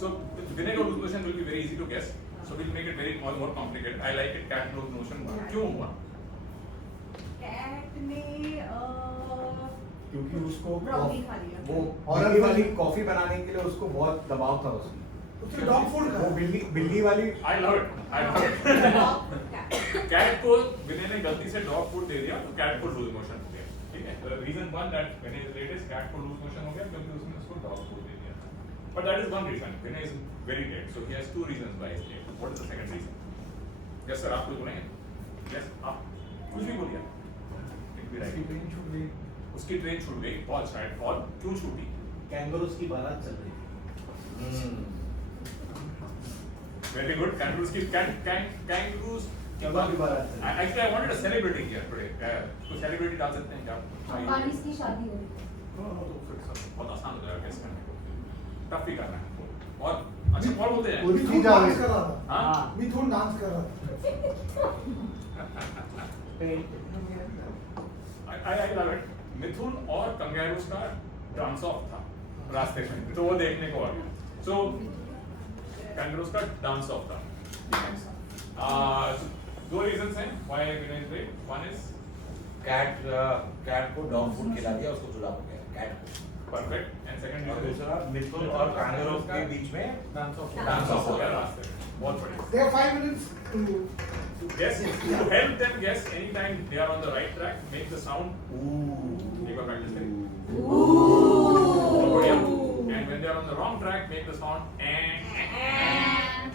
So Vinay का lose motion will be very easy to guess. So we'll make it very more complicated. I like it. Cat lose motion. क्यों हुआ? Cat ने क्योंकि उसको ब्राउनी खा लिया। वो बिल्ली वाली कॉफी बनाने के लिए उसको बहुत दबाव था उसमें. उसने डॉग फूड वो खाया. बिल्ली वाली I love it. I love it. Cat को विनय ने गलती से dog food दे दिया तो cat को lose motion हो गया. ठीक है. The reason one that Vinay is late is cat को lose motion हो गया क्योंकि उसने उसको dog food दे दिया. But that is one reason. Vinay is very late. So he has two reasons why he is late. What is the second reason? Yes sir, आप कुछ बोलेंगे? Yes, आप कुछ भी बोलिए. It will be right. उसकी train छूट गई. All right. All क्यों छूटी? कैंगरूस की बारात चल रही थी. Very good. Kangaroos की kangaroos की बारात चल रही. Actually, I wanted a celebrity here today. कोई celebrity डाल सकते हैं क्या? अंबानी की शादी हो रही है। बहुत आसान हो जाएगा guess करने को. टफ भी करना है. और अच्छा और बोलते हैं. पूरी चीज आ गई. हाँ? मिथुन डांस कर रहा था. I love it. मिथुन और कंगारूस का डांस ऑफ था रास्ते में, तो वो देखने को आ गया. So कंगारूस का डांस ऑफ था. दो रीजंस हैं why Vinay is late. One is cat को डॉग फूड खिला दिया, उसको जुलाब हो गया कैट को. perfect and second और reason is दूसरा मिथुन और कांगेरो के बीच में डांस ऑफ डांस ऑफ हो गया रास्ते में. बहुत बढ़िया. They have 5 minutes to Guess to help them guess anytime they are on the right track, make the sound ooh. एक बार practice करें. बहुत बढ़िया. And when they are on the wrong track, make the sound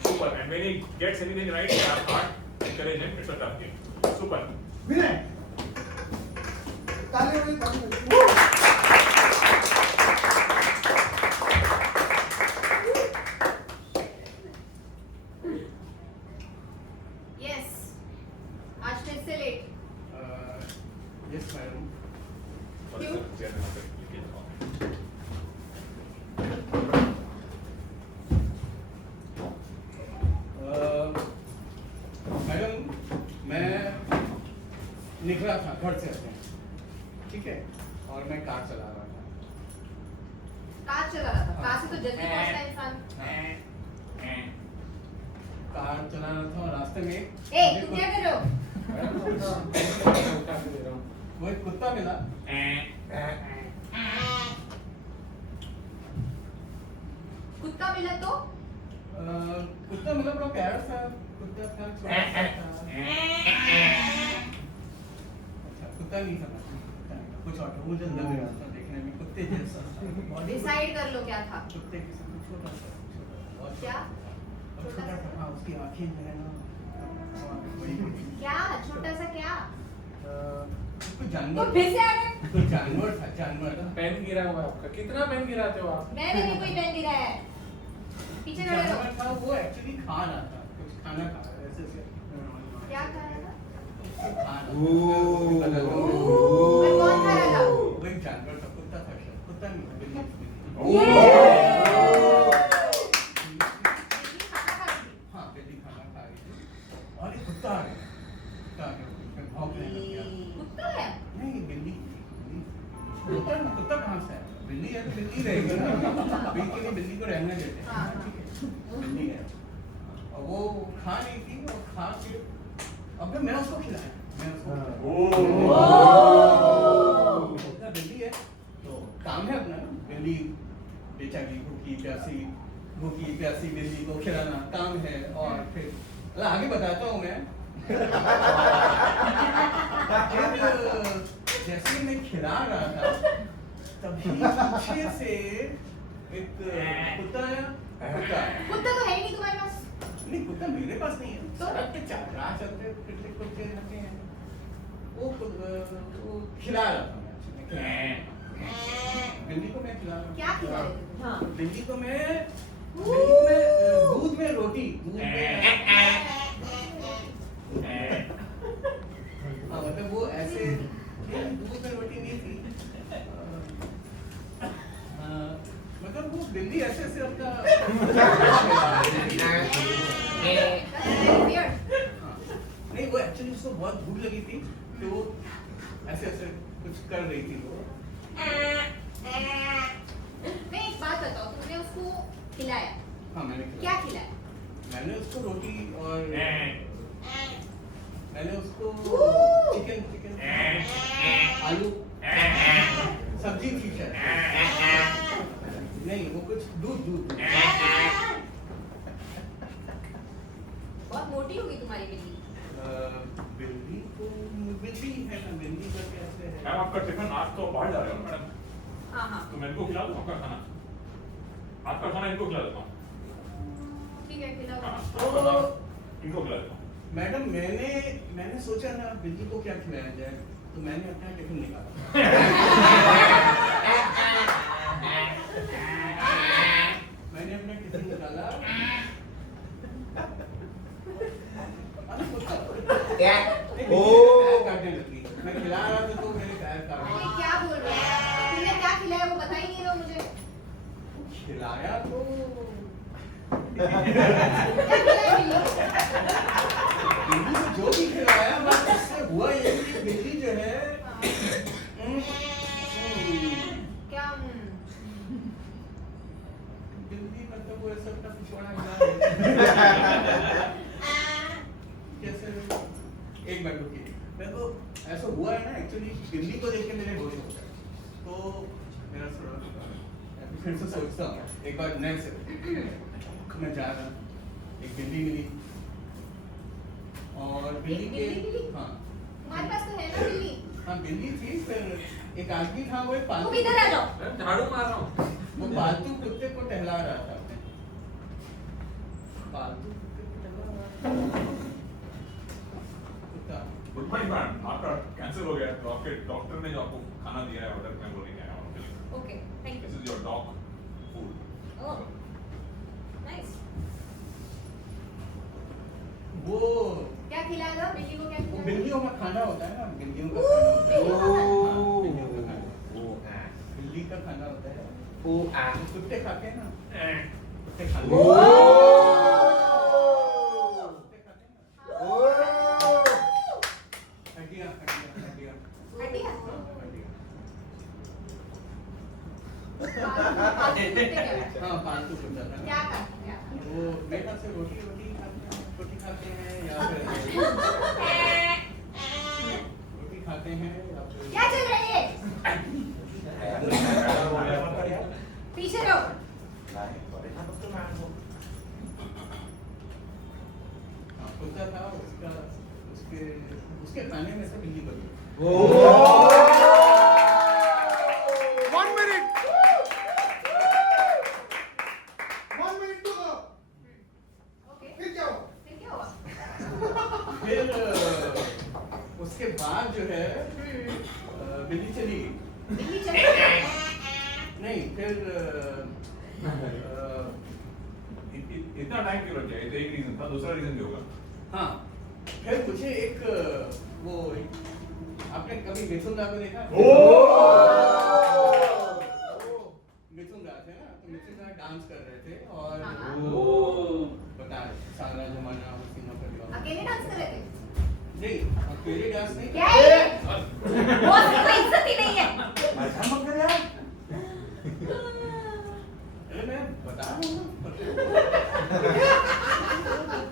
super. And when he gets anything right, they are hard. Encourage him. It's a tough game. Super. विनय. ताली बजाइए, ताली बजाइए. Yes. आज फिर से late. Yes, madam. क्यों? Madam मैं निकला था घर से अपने, ठीक है, और मैं कार चला रहा था. कार चला रहा था. कार से तो जल्दी पहुंचता है इंसान. कार चला रहा था और रास्ते में ए, तुम क्या कर रहे हो? वो एक कुत्ता मिला. कुत्ता मिला तो? कुत्ता मिला, बड़ा प्यारा सा कुत्ता था. अच्छा, कुत्ता नहीं था, कुछ और वो जंगल में रास्ता देखने में कुत्ते जैसा था. डिसाइड कर लो क्या था. कुत्ते के साथ छोटा सा. क्या? छोटा सा. हाँ, उसकी आँखें जो है ना बड़ी बड़ी. क्या? छोटा सा क्या? कोई तो जानवर. फिर से आ गए. कोई जानवर था, जानवर. पेन गिरा हुआ है आपका. कितना पेन गिराते हो आप? मैंने नहीं कोई पेन गिराया है. पीछे खड़े रहो. जानवर था, वो एक्चुअली खा रहा था, कुछ खाना खा रहा था, ऐसे ऐसे. क्या खा रहा था? खाना. पर कौन खा रहा था? वो एक जानवर था, कुत्ता था शायद. कुत्ता नहीं था, बिल्ली थी. हाँ, बिल्ली खाना खा रही थी और एक कुत्ता आ गया. कुत्ता आ गया, उसमें भौंकने लग गया. कुत्ता है? नहीं, बिल्ली. कुत्ता कहाँ से है? बिल्ली है तो बिल्ली रहेगी ना. बिल्ली नहीं, बिल्ली को रहने देते हैं. हाँ. ठीक है, बिल्ली है. और वो खा नहीं थी, और खा के अब मैं उसको खिलाया. मैं उसको खिलाया. बिल्ली है तो काम है अपना ना. बिल्ली बेचारी भूखी प्यासी बिल्ली को खिलाना काम है. और फिर आगे बताता हूँ मैं. जैसे मैं खिला रहा था तभी पीछे से एक कुत्ता आया. कुत्ता तो है ही नहीं तुम्हारे पास. मेरे पास नहीं है तो? सड़क पे राह चलते फिरते कुत्ते रहते हैं वो खिला रहा था मैं बिल्ली को मैं खिला रहा क्या खिला रहे थे? हाँ बिल्ली को मैं दूध में रोटी दूध में हाँ मतलब वो ऐसे दूध में रोटी नहीं थी मतलब वो बिल्ली ऐसे ऐसे अपना Weird. नहीं वो एक्चुअली उसको बहुत भूख लगी थी तो वो ऐसे ऐसे कुछ कर रही थी वो मैं एक बात बताओ, तुमने उसको खिलाया, हाँ मैंने क्या खिलाया? मैंने उसको रोटी और मैंने उसको चिकन आलू सब्जी थी शायद नहीं वो कुछ दूध बहुत मोटी होगी तुम्हारी बिल्ली। बिल्ली तो बिल्ली है ना बिल्ली का कैसे है मैम आपका टिफिन आज तो बाहर जा रहे हो मैडम, हाँ हाँ तो मैं इनको खिला दूँ आपका खाना, आपका खाना इनको खिला देता हूँ। ठीक है, खिलाओ। हाँ, तो आपका खाना इनको खिला देता हूँ। मैडम मैंने सोचा ना बिल्ली को क्या खिलाया जाए तो मैंने अपना टिफिन निकाला मैंने अपना टिफिन निकाला काटने लगी मैं खिला रहा था तो मेरे पैर काट अरे क्या बोल रहे हो? तुमने क्या खिलाया वो बता ही नहीं रहे हो मुझे। खिलाया तो क्या खिलाया बिल्ली को? बिल्ली को जो भी खिलाया बस उससे हुआ ये कि बिल्ली जो है क्या बिल्ली मतलब वो ऐसा अपना पिछवाड़ा हिला जैसे एक मिनट रुकिए मैं तो ऐसा हुआ है ना एक्चुअली बिल्ली को देख के मेरे होश हो गया तो मेरा थोड़ा फिर से सोचता हूँ एक बार नेक्स्ट मैं जा रहा एक बिल्ली मिली और बिल्ली के बिल्ली मिली? हाँ तुम्हारे पास तो है ना बिल्ली? हाँ बिल्ली थी फिर एक आदमी था वो एक तुम इधर आ जाओ। मैं झाड़ू मार रहा हूँ। वो पालतू कुत्ते को टहला रहा था पालतू कुत्ते को टहला रहा था कुत्ता गुड मॉर्निंग मैम, आपका कैंसिल हो गया तो आपके डॉक्टर ने जो आपको खाना दिया है ऑर्डर में वो लेके आया हूँ। Okay, thank this you. Is your dog food. Oh, nice. वो क्या खिलाया था बिल्ली को? क्या वो खिलाया? बिल्लियों का खाना होता है ना बिल्लियों का खाना होता है बिल्लियों का खाना? हाँ, बिल्लियों का खाना बिल्ली का खाना होता है कुत्ते खाते हैं ना कुत्ते खाते हैं कुत्ते खाते हैं ना हड्डियाँ हड्डियाँ हड्डियाँ? हाँ, हड्डियाँ पालतू कुत्ते क्या? हाँ पालतू कुत्ता था क्या ना करते हैं? वो मेरे ख्याल से रोटी खाते हैं या फिर रोटी खाते हैं या फिर क्या चल रही है? पीछे रहो। हाँ, कुत्ता था उसका उसके खाने में से बिल्ली बनी ओके, फिर क्या हुआ? फिर क्या हुआ? फिर उसके बाद जो है बिल्ली चली गई बिल्ली चली गई? नहीं फिर इतना टाइम क्यों लग गया? ये तो एक रीजन था, दूसरा रीजन भी होगा। हाँ फिर मुझे एक वो आपने कभी मिथुन दा को देखा मिथुन दा थे ना तो मिथुन दा डांस कर रहे थे और हाँ। बता रहे सारा जमाना हसीना परिवार अकेले डांस कर रहे थे? नहीं अकेले डांस नहीं क्या है ये? बॉस की कोई इज्जत ही नहीं है। अरे मैं बता रहा हूँ ना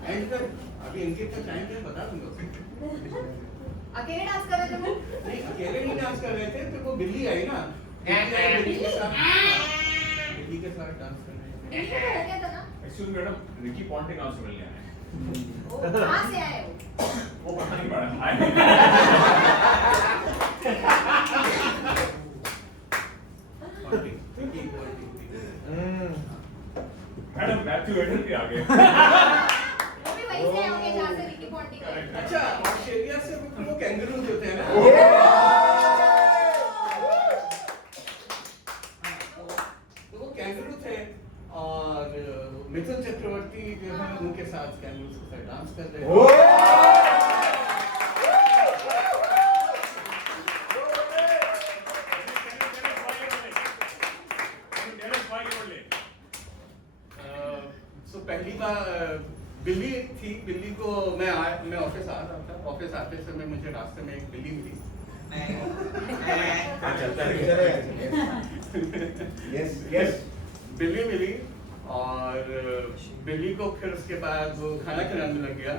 एंड तक अभी इनके तक टाइम पे बता दूंगा अकेले डांस कर रहे थे वो? नहीं अकेले नहीं डांस कर रहे थे तो वो बिल्ली आई ना बिल्ली आई, बिल्ली के साथ डांस कर रहे थे बिल्ली को घर गया था ना? Excuse me madam, Ricky Ponting कहाँ से मिलने आए हैं? वो कहाँ से आए वो? वो पता नहीं मैडम, आए Ponting, Ricky Ponting. Madam Matthew Hayden के आगे। वो भी वहीं से तो वो कैंगरू होते हैं ना, तो वो कैंगरू थे और मिथुन चक्रवर्ती जो है उनके साथ कैंगरू के साथ डांस कर रहे हैं। So, पहली बार बिल्ली थी, बिल्ली को मैं ऑफिस आ रहा था, ऑफिस आते समय मुझे रास्ते में एक बिल्ली मिली। चलता है। यस बिल्ली मिली और बिल्ली को फिर उसके बाद वो खाना खिलाने लग गया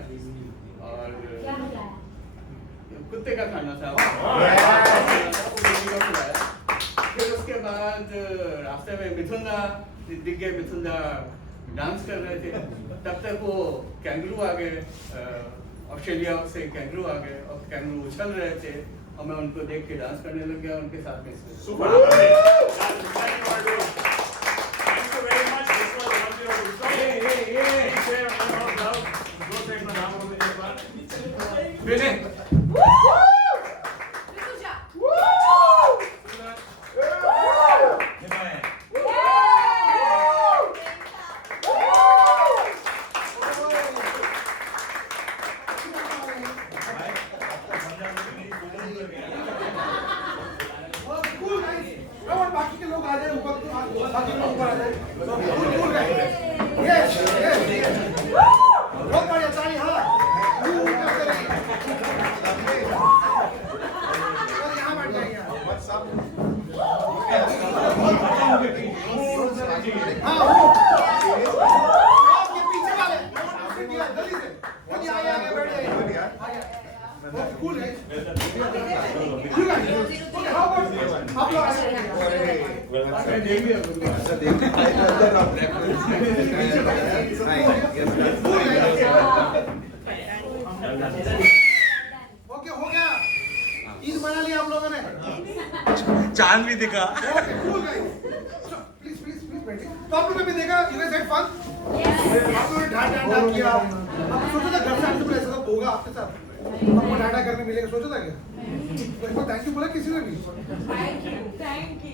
और क्या खिलाया? कुत्ते का खाना था वो बिल्ली को खिलाया। फिर उसके बाद रास्ते में मिथुन दिख गए, मिथुन डांस कर रहे थे, तब तक वो कैंगरू आ गए, ऑस्ट्रेलिया से कैंगरू आ गए और कैंगरू उछल रहे थे और मैं उनको देख के डांस करने लग गया उनके साथ में। Super. Thank you very much. This was 102. Please share a round of love. Go take the naam of the Japan. Vinay. Rutuja, बाकी के लोग आ जाए ऊपर, बाकी लोग ऊपर आ जाए। Cool guys. Yes. बहुत बढ़िया ताली, हाँ। करते रहिए। और यहाँ बैठ जाइए आप। हाँ, आपके पीछे वाले, जल्दी से, जल्दी आगे बैठ जाइए। Cool guys. Cool guys. Okay, how about आप लोग आ जाइए। ओके हो गया, ईद मना लिया आप लोगों ने। चांद भी दिखा। प्लीज प्लीज प्लीज बैठिए। तो आप लोगों ने भी देखा, यू गाइस हैड फन। आप लोगों ने ढांढा किया, आप सोचा था घर से आने से पहले ऐसा सब होगा आपके साथ, आपको ढांढा करने मिलेगा, सोचा था क्या? तो एक बार थैंक यू बोला किसी ने भी? Thank you.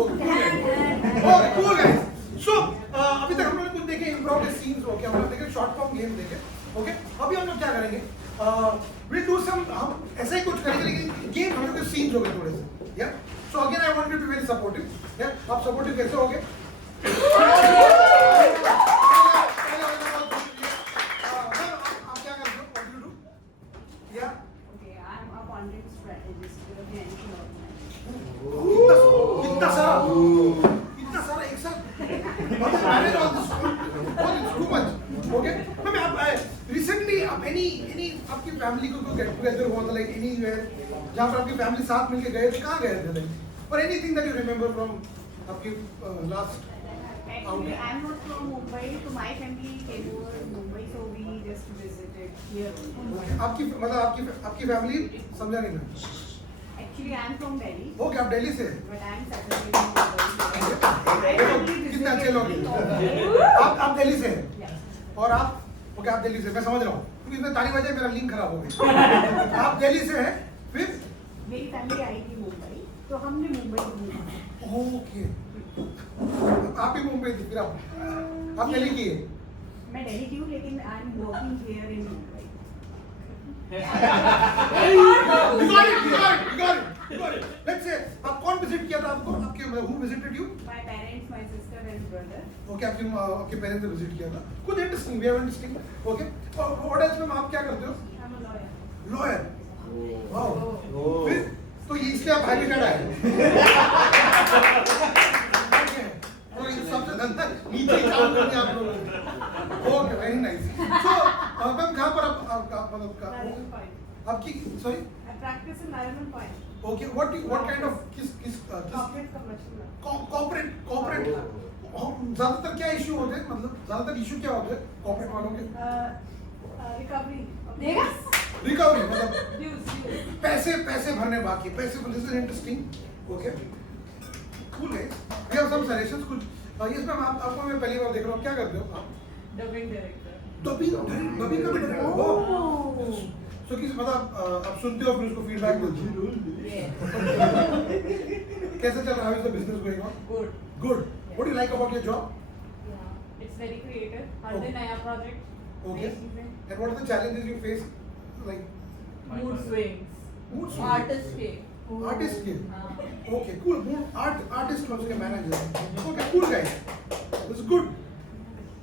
Okay cool guys. So अभी तक हम लोगों ने कुछ देखे इम्प्रोव सीन्स, ओके, हम लोग देखे शॉर्ट फॉर्म गेम देखे, ओके। अभी हम लोग क्या करेंगे, विल डू सम, हम ऐसा ही कुछ करेंगे लेकिन गेम हम लोग के सीन्स हो गए थोड़े से, yeah. So again I want you to be very supportive, yeah. आप सपोर्टिव कैसे होगे? आप क्या करते हो? What do you do? Yeah Okay, I'm a content strategist with a financial organization. इतना सारा एक साथ manage all this, it's too much, okay. Ma'am आप रिसेंटली आप एनी आपकी फैमिली को गेट टुगेदर हुआ था, लाइक एनीवेयर जहाँ पर आपकी फैमिली साथ मिलके गए थे, कहाँ गए थे, लाइक, और anything that you remember from आपकी last? Actually, I'm not from Mumbai, so my family came over Mumbai, so we just visited here. आपकी मतलब आपकी फैमिली समझा नहीं मैं। Actually, I'm from Delhi, okay, आप दिल्ली से हैं। but I'm settled in Mumbai. My family कितने अच्छे लोग हैं। visited. आप दिल्ली से हैं Yes. और आप, ओके, आप दिल्ली से, मैं समझ रहा हूँ क्योंकि इसमें ताली बजाए मेरा लिंक खराब हो गया। आप दिल्ली से हैं, फिर मेरी फैमिली आई थी मुंबई, तो हमने मुंबई घूमा। ओके, आप भी मुंबई थी, फिर आप दिल्ली की है। मैं दिल्ली की हूँ, लेकिन I am working here in Mumbai. You got it. Let's say आप कौन विजिट किया था आपको? आपके who visited you? My parents, my sister and brother. Okay, आपके पेरेंट्स ने विजिट किया था। कुछ इंटरेस्टिंग, वे इंटरेस्टिंग, ओके। और व्हाट एल्स मैम, आप क्या करते हो? I'm a lawyer. Lawyer. Wow. फिर तो ये इसलिए आप हैबिटेड आए। तो ये सबसे धंधा नीचे ही काम करते हैं आप लोग। Okay, very nice. So ma'am कहाँ पर आप मतलब Nariman Point. आपकी, sorry, I practice in Nariman Point. Okay, what kind of किस Corporate commercial law. कॉर्पोरेट ज्यादातर क्या इशू होते हैं, मतलब ज्यादातर इशू क्या होते हैं कॉर्पोरेट वालों के? Recovery. देगा? रिकवरी, मतलब Dues. पैसे भरने बाकी, पैसे, this is interesting, okay. Cool guys, we have some suggestions कुछ। यस मैम, आपको मैं पहली बार देख रहा हूँ, क्या करते हो आप? Dubbing director. डबिंग का भी डायरेक्टर हो। सो So किस मतलब आप सुनते हो फिर उसको फीडबैक देते हो? कैसे चल रहा है इसका business going on? Good. Good. What do you like about your job? Yeah. It's very creative. हर दिन नया project. Okay. नई चीजें. And what are the challenges you face? Like Mood swings. mood swings. Artist के. Artist के. हाँ. Okay, cool. Artist का उसके manager. Okay, cool guys. It's good.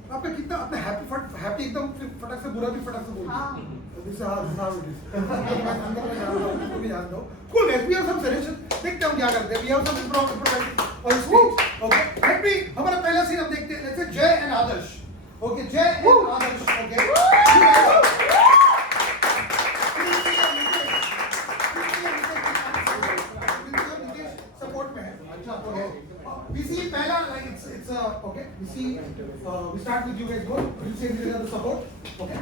आपका कितना अपना हैप्पी एकदम फिर फटक से बुरा भी फटक से बोल हाँ. This is how it is. अंदर में जान दो, उसको भी जान दो. Cool guys, we have some suggestions. देखते हैं हम क्या करते हैं. We have some improvising on stage. Okay. Let me हमारा पहला सीन हम देखते हैं. Let's say Jay and Adarsh. Okay, Jay and Adarsh. Okay. Support में है. अच्छा. Okay. We see पहला like it's okay. We see we start with you guys both. We'll see the support. Okay.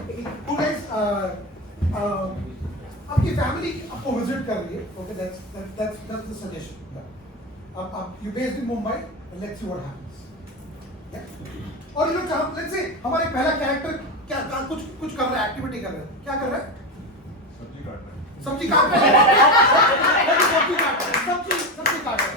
Cool guys. आपकी family आपको visit कर रही है. Okay. That's the suggestion. आप you based in Mumbai. Let's see what happens. Yeah. और ये लोग let's say हमारे पहला कैरेक्टर क्या कुछ कर रहा है, एक्टिविटी कर रहा है. क्या कर रहा है? सब्जी काट रहा है। सब्जी काट रहा है. सब्जी काट रहा है.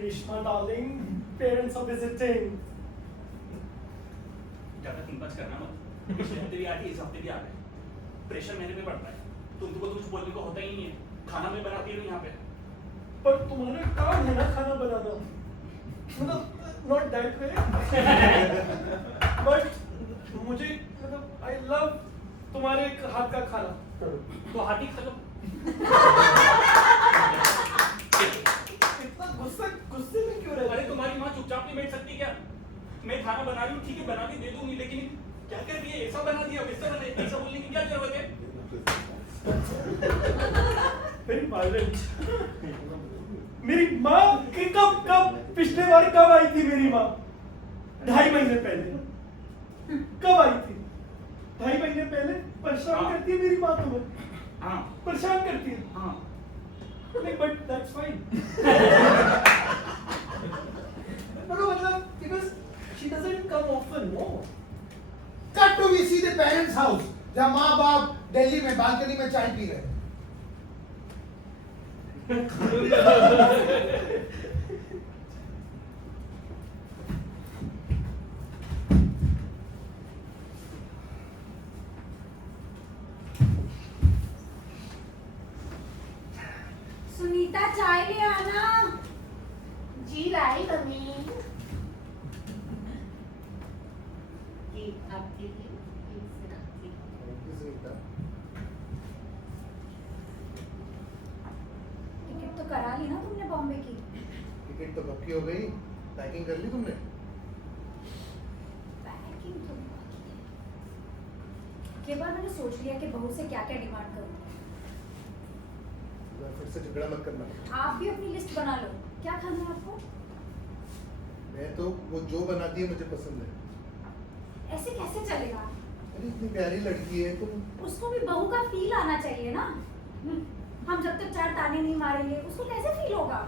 Rishma, darling, parents are visiting. ज्यादा थिंक करना मत. पिछले हफ्ते भी आ रही है, इस हफ्ते भी आ रहा है. प्रेशर मेरे पे पड़ता है. तुमको तो कुछ बोलने को होता ही नहीं है. खाना मैं बनाती हूँ यहाँ पे. पर तुम्हारा काम है ना खाना बनाना. मतलब not that way. But मुझे मतलब I love तुम्हारे हाथ का खाना. तो हाथी खा लो. इतना गुस्से में क्यों रहते? अरे तुम्हारी माँ चुपचाप नहीं बैठ सकती क्या? मैं खाना बना रही हूँ, ठीक है बना के दे दूंगी, लेकिन क्या कर रही है? ऐसा बना दिया, वैसा बना दिया, ऐसा बोलने की क्या जरूरत है? मेरी वायलेंट. मेरी माँ की कब पिछले बार कब आई थी मेरी माँ? 2.5 महीने पहले. कब आई थी? 2.5 महीने पहले. परेशान करती है मेरी माँ तुम्हें. हाँ. परेशान करती है. हाँ. नहीं, but that's fine. मतलब because she doesn't come often, no. Cut to we see the parents' house. जहाँ माँ बाप दिल्ली में बालकनी में चाय पी रहे हैं. सुनीता चाय ले आना. जी लाई मम्मी. आपके लिए टिकट तो करा ली ना तुमने बॉम्बे की? टिकट तो कब की हो गई. पैकिंग कर ली तुमने? पैकिंग तो के बाद मैंने सोच लिया कि बहू से क्या क्या डिमांड करूं. फिर से झगड़ा मत करना. आप भी अपनी लिस्ट बना लो. क्या खाना है आपको? मैं तो वो जो बनाती है मुझे पसंद है. ऐसे कैसे चलेगा? अरे इतनी प्यारी लड़की है तुम. उसको भी बहू का फील आना चाहिए ना. हम जब तक 4 ताने नहीं मारेंगे उसको कैसे फील होगा?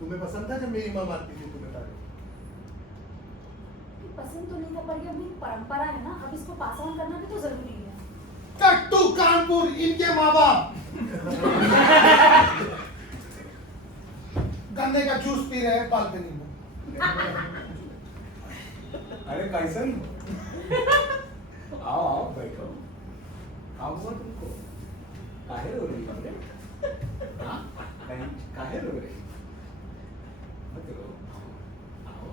तुम्हें पसंद था जब मेरी माँ मारती थी तुम्हें ताने? पसंद तो नहीं था पर ये अपनी परंपरा है ना. अब इसको पास ऑन करना भी तो जरूरी है. Cut to Kanpur. इनके माँ बाप गन्ने का जूस पी रहे हैं बालकनी में. अरे कैसन आओ आओ बैठो. काम हुआ तुमको? काहे रो रही हो? हाँ काहे रो रही? मत रो. आओ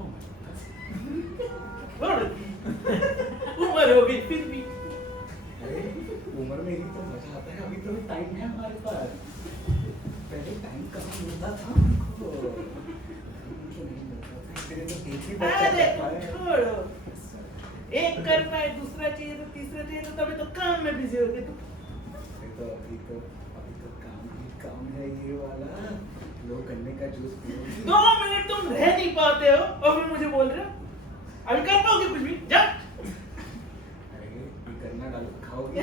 उम्र हो गई फिर भी. अरे उम्र में ही तो मजा आता है. अभी तो टाइम है हमारे पास. पहले टाइम कहाँ मिलता था हमको. तेरे तो एक ही बच्चा अरे था. छोड़ो. एक करना है, दूसरा चाहिए तो तीसरा चाहिए तो तभी तो काम में बिजी हो गए. अभी तो काम ही काम है ये वाला. लो गन्ने का जूस पियो. 2 मिनट तुम रह नहीं पाते हो और फिर मुझे बोल रहे हो. अभी कर पाओगे कुछ भी? जा. अरे ये गन्ना डालो खाओगे.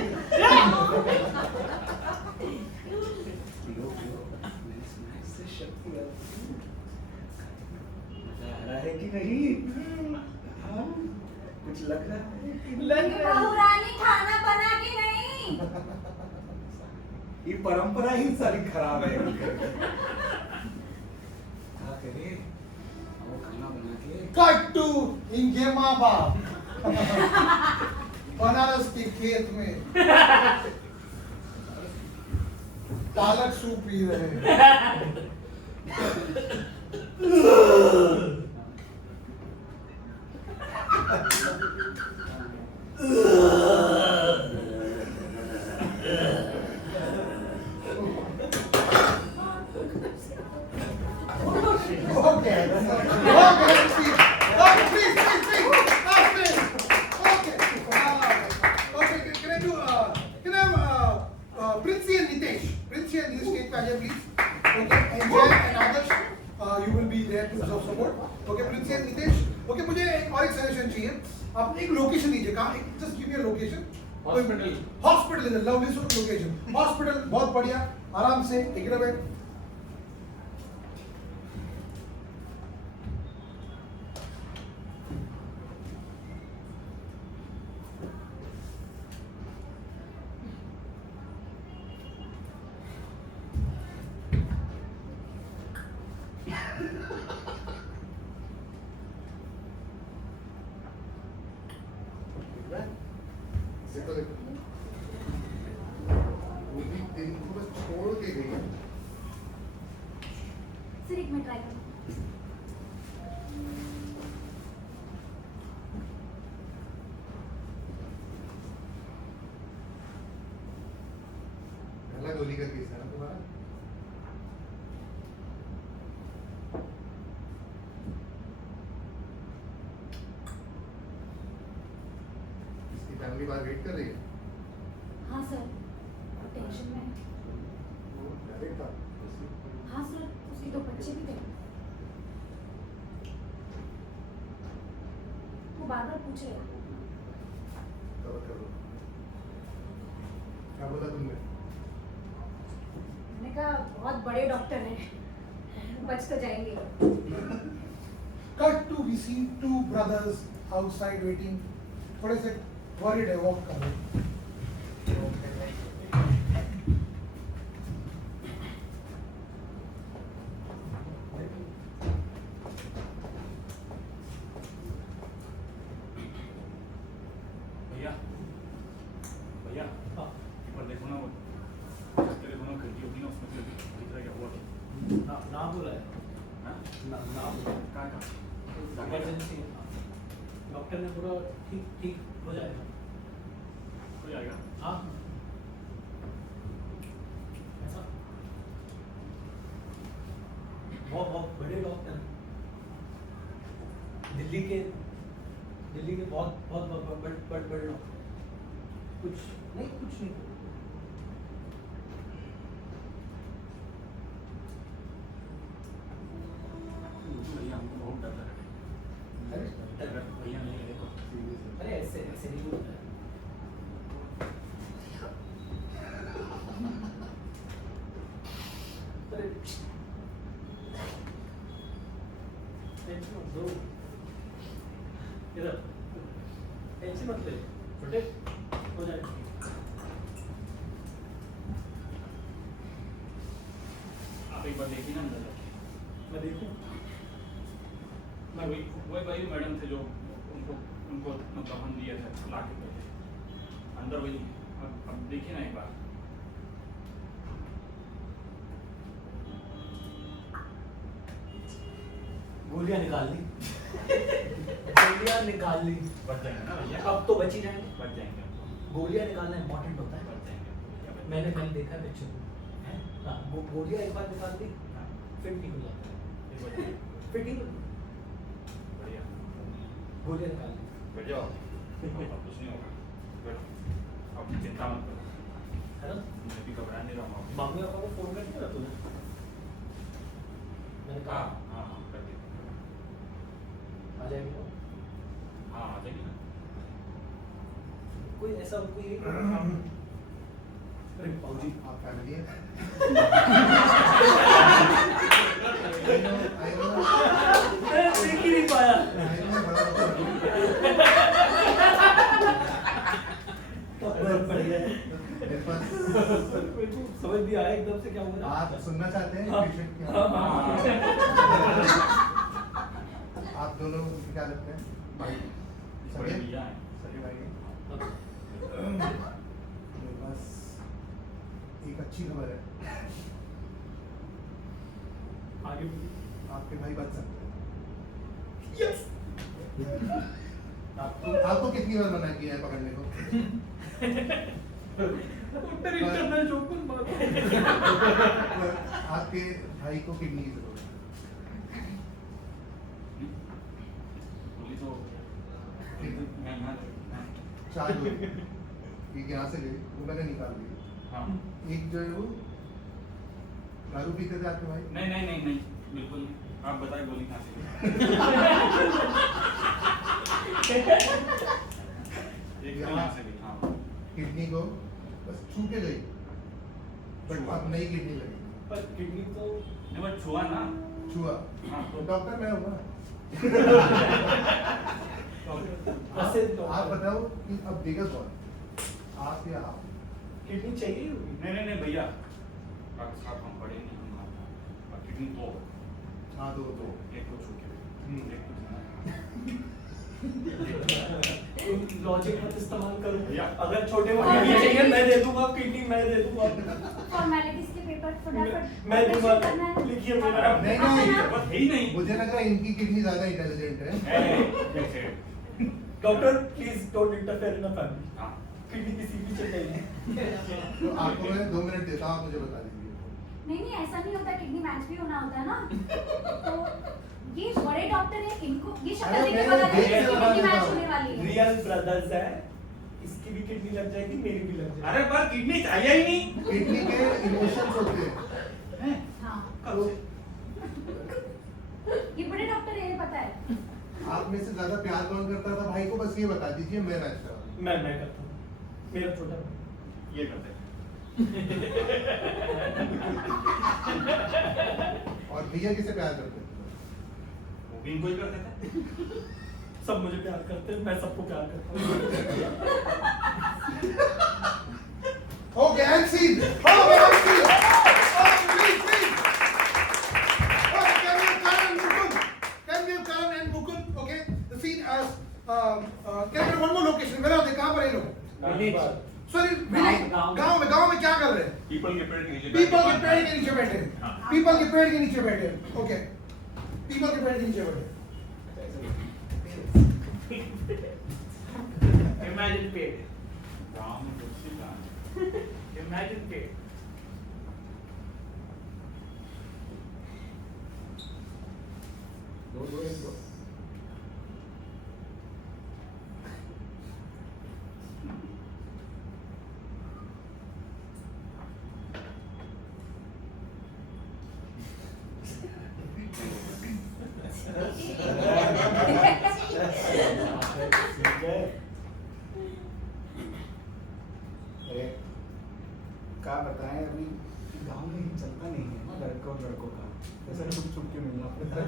कि नहीं? हाँ? कुछ लग रहा है? बहू रानी खाना बना के नहीं। ये परंपरा ही सारी खराब है। क्या करे? वो खाना बना के कट टू इनके माँ बाप बनारस के खेत में पालक सूप पी रहे हैं। Okay. Please. Last minute. Okay. Can I do? Can I have Princey and Nitesh? Princey and Nitesh, take pleasure, please. Okay. And Jay and Adarsh, you will be there to support. Okay, Princey and Nitesh. Okay, मुझे एक और suggestion चाहिए. आप एक location दीजिए. कहाँ? Just give me a location. Hospital is a lovely location. Hospital बहुत बढ़िया. आराम से एक रहे. छोड़ के गई. सर एक मिनट ट्राई करो। पहला गोली का केस है ना तुम्हारा? इसकी फैमिली बाहर वेट कर रही है. हाँ सर, टेंशन में है। वो डायरेक्ट था. हाँ सर, उसके 2 बच्चे भी थे। वो बार-बार पूछ रहे हैं। कवर कर लो. क्या बोला तुमने? मैंने कहा बहुत बड़े डॉक्टर हैं, बच तो जाएंगे। Cut to we see 2 brothers outside waiting. थोड़े से worried है, walk कर रहे हैं. भैया ऊपर देखो ना, वो तेरे दोनों खिड़की होती ना, उसमें से दिख रहा क्या हुआ? ना बोला है। हाँ? ना बोला। कहाँ इमरजेंसी। डॉक्टर ने पूरा ठीक हो जाएगा। हो जाएगा? हाँ। ऐसा बहुत बड़े डॉक्टर हैं। दिल्ली के बहुत बड़े डॉक्टर। कुछ नहीं। भैया हमको बहुत डर लग रहा है। भैया नहीं है देखो। अरे ऐसे नहीं होता है। अरे टेंशन मत लो। इधर टेंशन मत ले, छोटे हो जाएगा। आप एक बार देखिए ना अंदर। मैं देखूं? मैं वही मैडम थे जो उनको मतलब हम दिया था ला के अंदर, वही अब देखिए ना एक बार। गोलियां निकाल ली। बच जाएंगे ना भैया? अब तो बची जाएंगे। बच जाएंगे। गोलियां निकालना इम्पोर्टेंट होता है। बच जाएंगे। मैंने देखा है पिक्चर में। हाँ, गोलियां एक बार निकाल दी फिर ठीक हो जाता है। फिर ठीक हो बढ़िया। गोलियां निकाल दी। बैठ जाओ। अब कुछ नहीं होगा। बैठो। अब चिंता मत करो। है ना? मैं भी घबरा नहीं रहा हूँ। मम्मी पापा को फोन कर दिया ना तूने? मैंने कहा हाँ कर दिया। आ जाएगी वो। हाँ आ जाएगी ना। कोई ऐसा कोई अरे पाऊजी आप फैमिली है? देख ही नहीं पाया। समझ भी आया एकदम से क्या हुआ ना? आप सुनना चाहते हैं हाँ, पेशेंट क्या? हाँ, आप दोनों क्या लगते हैं? भाई बड़े सगे? भैया हैं। सगे भाई हैं? मेरे पास एक अच्छी खबर है, आगे बोलिए। आपके भाई बच सकते हैं। Yes! आपको कितनी बार मना किया है पकड़ने को? डॉक्टर इंटरनल जोक मत मारो। आपके भाई को किडनी की जरूरत है। बोली तो मैं यहाँ 4 लोग एक यहाँ से ले, वो मैंने निकाल दिया। हाँ एक जो है वो दारू पीते थे आपके भाई? नहीं नहीं नहीं नहीं बिल्कुल नहीं। आप बताए गोली कहाँ से एक तो यहाँ से भी हाँ किडनी को बस छू के गई, बट अब नई किडनी लगी। पर किडनी तो नहीं बट छुआ ना छुआ हाँ तो डॉक्टर मैं हूँ ना। वैसे आप बताओ कि अब देगा कौन, आप या आप? किडनी चाहिए होगी। नहीं नहीं नहीं भैया डॉक्टर साहब हम पढ़े नहीं हम और किडनी दो हाँ दो एक को छू के एक को लॉजिक मत इस्तेमाल करो। या। अगर छोटे को किडनी चाहिए मैं दे दूंगा, किडनी मैं दे दूंगा। फॉर्मेलिटीज के पेपर फटाफट मैं दूंगा, करना है। लिखिए मेरा। नहीं बस नहीं, है ही नहीं मुझे लग रहा है इनकी किडनी ज्यादा इंटेलिजेंट है। Doctor please don't interfere in a family. हाँ किडनी किसी भी चाहिए। तो आपको मैं 2 मिनट देता हूँ, आप मुझे बता दीजिए। नहीं नहीं ऐसा नहीं होता, किडनी मैच भी होना होता है ना। तो ये बड़े डॉक्टर है, इनको ये शक्ल अरे देख के मैं पता देख नहीं के किडनी बता मैच देता होने हूँ। वाली है। रियल ब्रदर्स है, इसकी भी किडनी लग जाएगी, मेरी भी लग जाएगी। अरे पर किडनी चाहिए ही नहीं किडनी के इमोशंस होते हैं। हाँ कब से ये बड़े डॉक्टर है, ये पता है। आप में से ज्यादा प्यार कौन करता था भाई को, बस ये बता दीजिए, मैं मैच करा। मैं करता हूँ, मेरा छोटा भाई। ये करते हैं और भैया किसे प्यार करते हैं? वो भी इनको ही करते थे सब मुझे प्यार करते हैं, मैं सबको प्यार करता हूँ। Okay, and scene. Okay, and scene. Okay, please, please. Okay, can we have Karan and Mukund? Can we have Karan and Mukund? Okay, the scene as can I get one more location? Where are they? कहाँ पर हैं लोग? Sorry, village. गांव में क्या कर रहे हैं? People के पेड़ के नीचे People के पेड़ के नीचे बैठे हैं. हाँ. People के पेड़ के नीचे बैठे हैं. Okay. People के पेड़ के नीचे बैठे हैं. Imagine paid. गाँव में कुर्सी कहाँ है? Imagine paid. दो दो एक दो क्या बताएं, अभी गांव में ही चलता नहीं है ना लड़कों और लड़कों का, ऐसा छुप छुप के मिलना पड़ता है।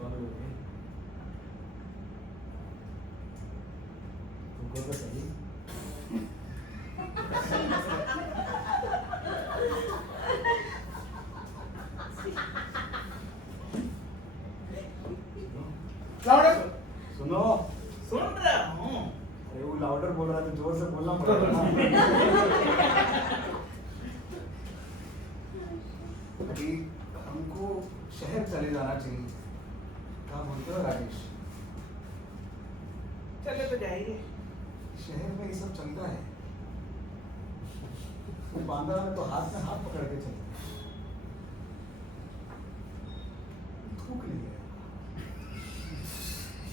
कौन लोग हैं? तुमको तो सही Louder. सुनो, सुन रहा हूँ। अरे वो लाउडर बोल रहा है तो जोर से बोलना पड़ेगा ना। अभी हमको शहर चले जाना चाहिए, क्या बोलते हो राजेश? चले तो जाइए। शहर में ये सब चलता है, वो बांद्रा में तो हाथ में हाथ पकड़ के चलते हैं। थूक नहीं है।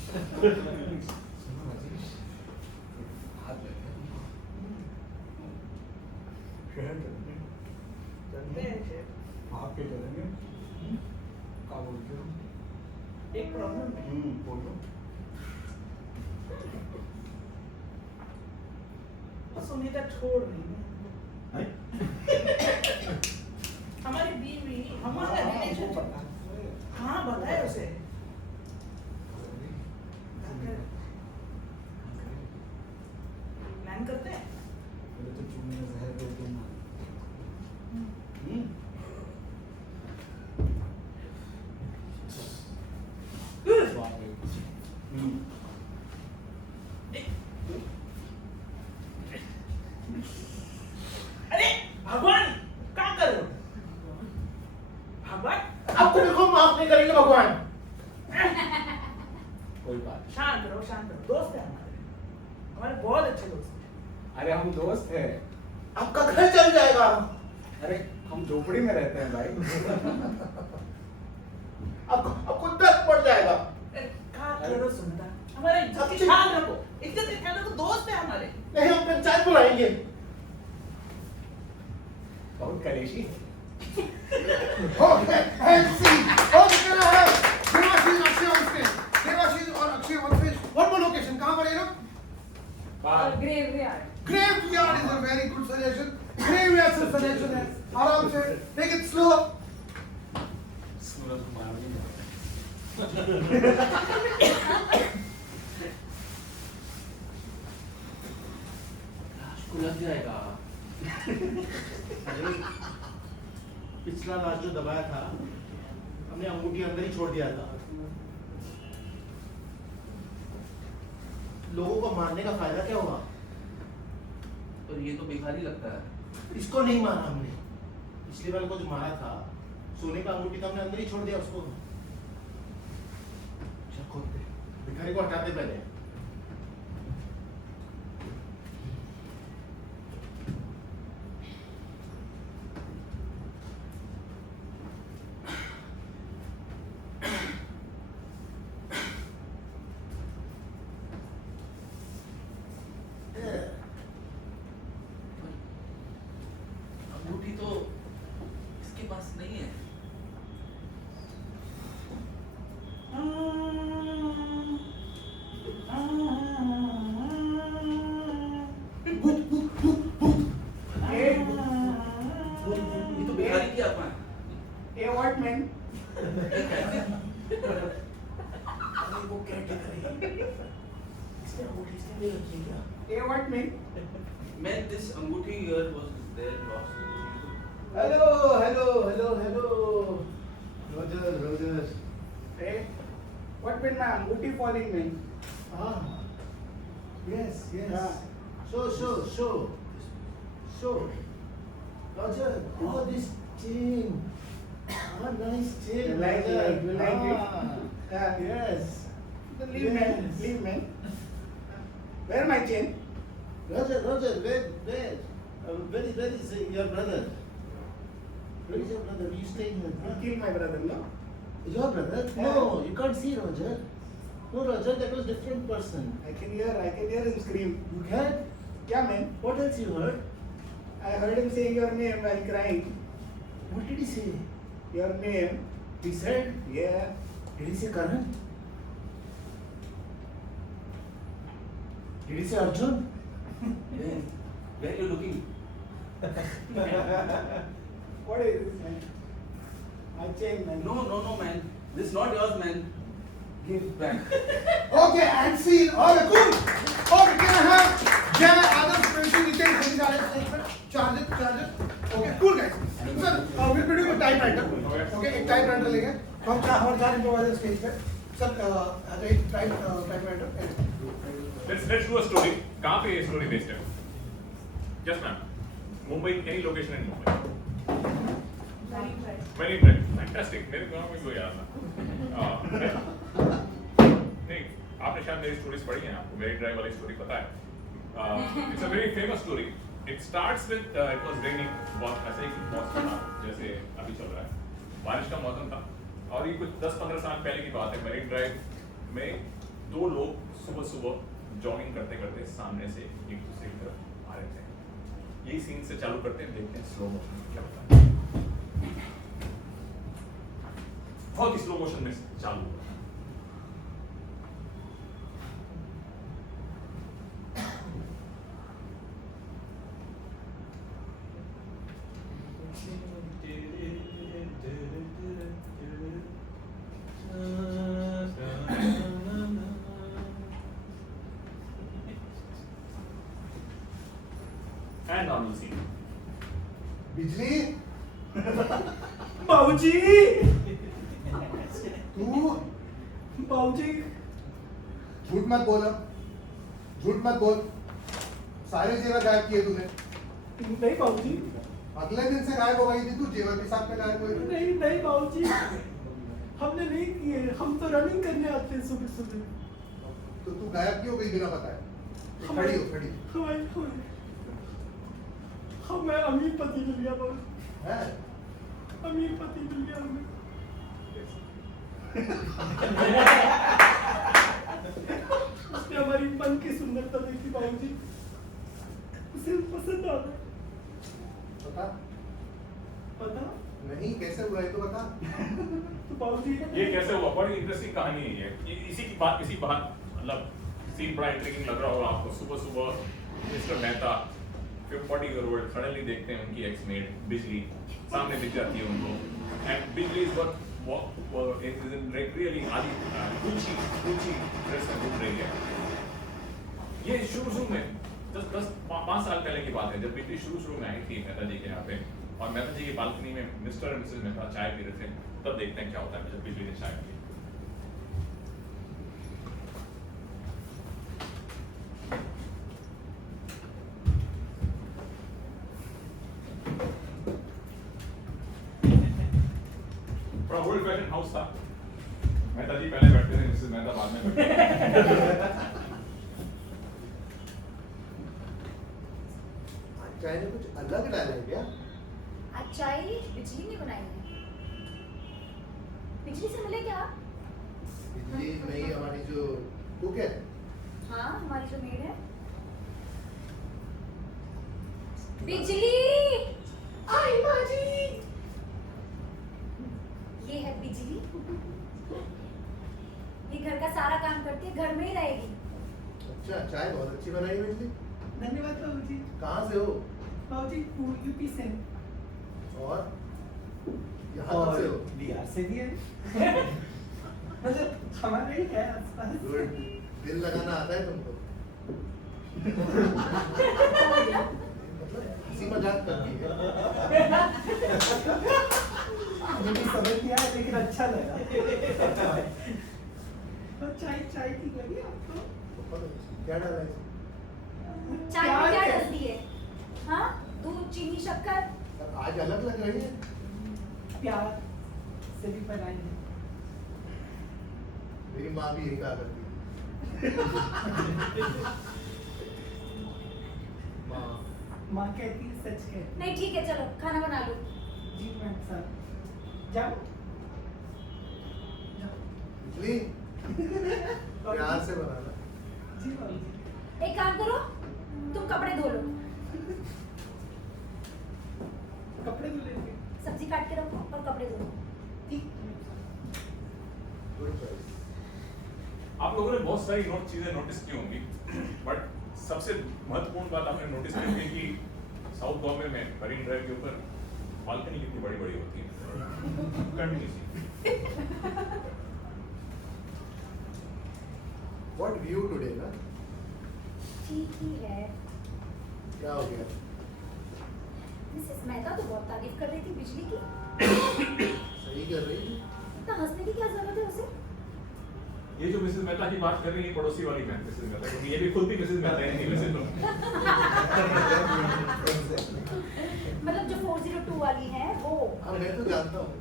सुनो राजेश, हाथ लगे शहर चलते हैं। चलते हैं शेर। आप क्या चलेंगे? क्या बोलते हो? एक प्रॉब्लम है। बोलो। सुनीता छोड़ रही है। हमारी बीवी हमारा रिलेशन। हाँ बताए उसे। प्लान करते हैं। पहले तो चूमे में जहर दे तुम। अरे भगवान क्या कर रहे हो? भगवान आपको बिल्कुल माफ नहीं करेंगे भगवान। कोई बात शांत रहो, शांत रहो। दोस्त है हमारे बहुत अच्छे दोस्त हैं। अरे हम दोस्त हैं। आपका घर चल जाएगा। अरे हम झोपड़ी में रहते हैं भाई। आपको दर्द पड़ जाएगा। क्या करो सुनता हमारे इज्जत की ख्याल रखो, इज्जत के ख्याल रखो, दोस्त है हमारे। नहीं हम पंचायत बुलाएंगे। बहुत कलेशी है। Okay, and see. Okay, can I have Devashish, Akshay on stage? Devashish और Akshay on stage. One more location. कहाँ पर है ना? Graveyard. Graveyard is a very good suggestion. Graveyard से suggestion है. आराम से. Take it slow. Suraj Kumar भी को लग जाएगा। पिछला लाश जो दबाया था हमने अंगूठी अंदर ही छोड़ दिया था। लोगों को मारने का फायदा क्या हुआ? पर ये तो बेकारी लगता है। इसको नहीं मारा हमने, पिछले वाले को जो मारा था सोने का अंगूठी तो हमने अंदर ही छोड़ दिया उसको। चल खोलते, भिखारी को हटाते पहले। अंगूठी तो इसके पास नहीं है। ये तो बेकारी की आपने। Hey, what man? वो कैटेगरी इसने अंगूठी इसने ले रखी है क्या? Hey, what man? Man, this अंगूठी here was there lost. Hello. Roger. Hey, what man? My अंगूठी falling man. Ah, yes. Yeah. Show. Roger, look at this chain. Ah, nice chain. You like Roger. it? You like it? Ah, yes. Leave man. Leave man. Where my chain? Roger, where? Where is your brother? Where is your brother? You staying with? You kill my brother, no? Your brother? No, you can't see Roger. No, Roger, that was different person. I can hear him scream. You can? Yeah, man. What else you heard? I heard him saying your name while crying. What did he say? Your name. He said? Yeah. Did he say Karan? Did he say Arjun? Yeah. Where are you looking? What is this, man? My chain, man. No, man. This is not yours, man. Give it back. Okay, and scene. Okay, cool. Okay, can I have Jai, Adarsh, Princy, Nitin, Harish, Alex, statement? Charge it. Okay, cool guys. Sir, we'll be doing a typewriter. Okay, एक typewriter लेंगे. हम हमारे चार improviser stage पे. Sir, एक typewriter. Let's do a story. कहाँ पे ये story based है? Yes, ma'am. Mumbai, any location in Mumbai. Marine Drive. Fantastic. मेरे गाँव में कोई याद ना. नहीं, आपने शायद मेरी stories पढ़ी हैं. आपको Marine Drive वाली story पता है. It's a very famous story. It starts with it was raining. बहुत ऐसे ही मौसम था जैसे अभी चल रहा है. बारिश का मौसम था और ये कुछ 10-15 साल पहले की बात है. Marine Drive में दो लोग सुबह जॉगिंग करते सामने से एक दूसरे की तरफ आ रहे थे. यही सीन से चालू करते हैं, देखते हैं स्लो मोशन में क्या होता है. बहुत ही स्लो मोशन में चालू हुआ. And normal scene. बिजली बाबूजी तू बाबूजी झूठ मत बोल अब, झूठ मत बोल। सारे जेवर गायब किए तूने। नहीं बाबूजी अगले दिन से गायब हो गई थी तू, जेवर के साथ में गायब हुई थी। नहीं नहीं बाबूजी हमने नहीं किए, हम तो रनिंग करने आते हैं सुबह सुबह। तो तू गायब क्यों हो गई बिना बताए? खड़ी हो, खड़ी। हमें अमीर पति मिल गया बाबू, है? अमीर पति मिल गया हमें। उसने हमारी मन की सुंदरता देखी बाबूजी, उसे पसंद आ गया। बता। पता नहीं, कैसे हुआ है तो बता। तो बाबूजी ये कैसे हुआ? बड़ी इंटरेस्टिंग कहानी है ये। इसी बात मतलब सीन बड़ा इंट्रिगिंग लग रहा होगा आपको। सुबह सुबह मिस्टर मेहता 40-year-old सडनली देखते हैं उनकी एक्स मेड बिजली सामने दिख जाती है उनको। एंड बिजली इज रियली आदि ऊंची ड्रेस में घूम रही है। ये शुरू में 10-5 साल पहले की बात है, जब बिजली शुरू में आई थी मेहता जी के यहाँ पे, और मेहता जी की बालकनी में मिस्टर और मिसेज मेहता चाय पी रहे थे। तब देखते हैं क्या होता है जब बिजली ने चाय पी। बड़ा ओल्ड फैशन हाउस था। मेहता जी पहले बैठते थे, मिसेज मेहता बाद में बैठते थे। चाय ने कुछ अलग डाला है क्या? आज चाय बिजली ने बनाई है। बिजली से मिले क्या? बिजली नहीं, हमारी जो कुक है। हाँ हमारी जो मेड है। बिजली आई बाजी। ये है बिजली, ये घर का सारा काम करती है, घर में ही रहेगी। अच्छा, चाय बहुत अच्छी बनाई है बिजली। धन्यवाद बाबूजी। कहाँ से हो? बाबूजी यूपी से। और यहाँ कब से हो? बिहार से भी है। मतलब हमारे ही है आसपास। गुड, दिल लगाना आता है तुमको। मतलब हंसी मजाक करती है। मुझे समझ नहीं आया लेकिन अच्छा लगा। और चाय की लगी आपको? क्या डाला है? चाय में क्या डलती है? हाँ दूध चीनी शक्कर। आज अलग लग रही है। प्यार से भी बनाई है। मेरी माँ भी यही कहा करती है। माँ कहती है सच कहती। नहीं ठीक है चलो खाना बना लो। जी मैम साहब जाओ। बिजली प्यार से बनाना। जी बाबूजी। एक काम करो तुम कपड़े धो लो। कपड़े धो लेंगे। सब्जी काट के रखो और कपड़े धो लो। ठीक। आप लोगों ने बहुत सारी चीजें नोटिस की होंगी, बट सबसे महत्वपूर्ण बात आपने नोटिस की होगी कि साउथ बॉम्बे में मरीन ड्राइव के ऊपर बालकनी कितनी बड़ी बड़ी होती है। What view today ना? ठीक ही है। क्या हो गया? मिसेस मेहता तो बहुत तारीफ कर रही थी बिजली की। सही कर रही है। इतना हंसने की क्या जरूरत है उसे? ये जो मिसेस मेहता की बात कर रही है पड़ोसी वाली मिसेस मेहता, क्योंकि ये भी खुद भी मिसेस मेहता ही नहीं वैसे तो। मतलब जो 402 वाली है वो। हाँ मैं तो जानता हूँ।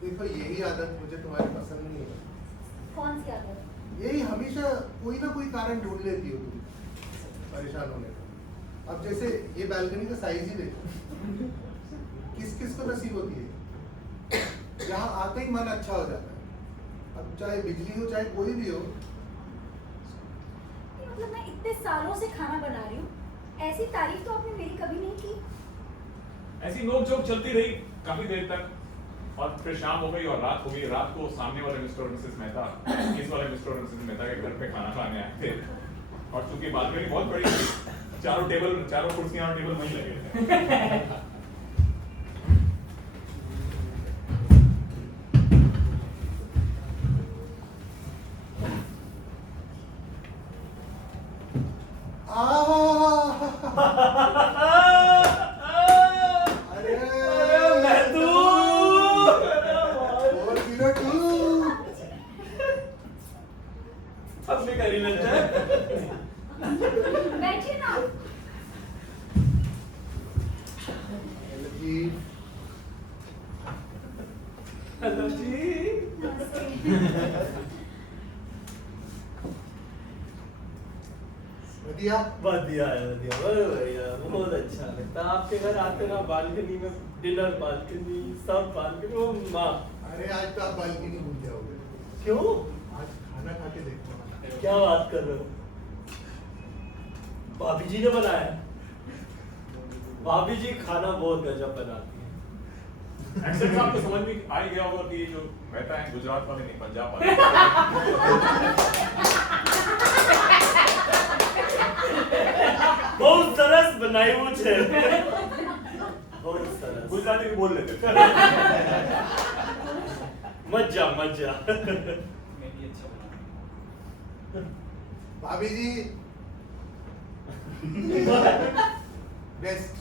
देखो यही आदत मुझे तुम्हारी पसंद नहीं है। कौन सी आदत? यही हमेशा कोई ना कोई कारण ढूंढ लेती हो तुम परेशान होने का। अब जैसे ये बालकनी का साइज ही देखो, किस किस को नसीब होती है। यहाँ आते ही मन अच्छा हो जाता है। अब चाहे बिजली हो चाहे कोई भी हो। मतलब मैं इतने सालों से खाना बना रही हूँ, ऐसी तारीफ तो आपने मेरी कभी नहीं की। ऐसी नोक-झोंक चलती रही काफी देर तक, और फिर शाम हो गई और रात हो गई। रात को सामने वाले मिस्टर और मिसेस मेहता इस वाले मिस्टर और मिसेस मेहता के घर पे खाना खाने आए थे, और चूंकि बालकनी बहुत बड़ी थी, चारों कुर्सियां और टेबल वहीं लगे थे। हेलो जी। बढ़िया बढ़िया है, बढ़िया, बहुत बढ़िया, बहुत अच्छा लगता है आपके घर आते ना, बालकनी में डिनर, बालकनी सब बालकनी, ओ माँ। अरे आज तो आप बालकनी भूल जाओगे। क्यों? आज खाना खा के देखो। क्या बात कर रहे हो? भाभी जी ने बनाया? भाभी जी खाना बहुत गजब बनाती है। एक्सेंट आपको समझ में आ ही गया होगा कि जो मेहता है गुजरात वाले नहीं, पंजाब वाले। बहुत सरस बनाયું છે बहुत सरस गुजराती भी बोल लेते थे। मजा मजा मैं भी अच्छा बना। भाभी जी बेस्ट।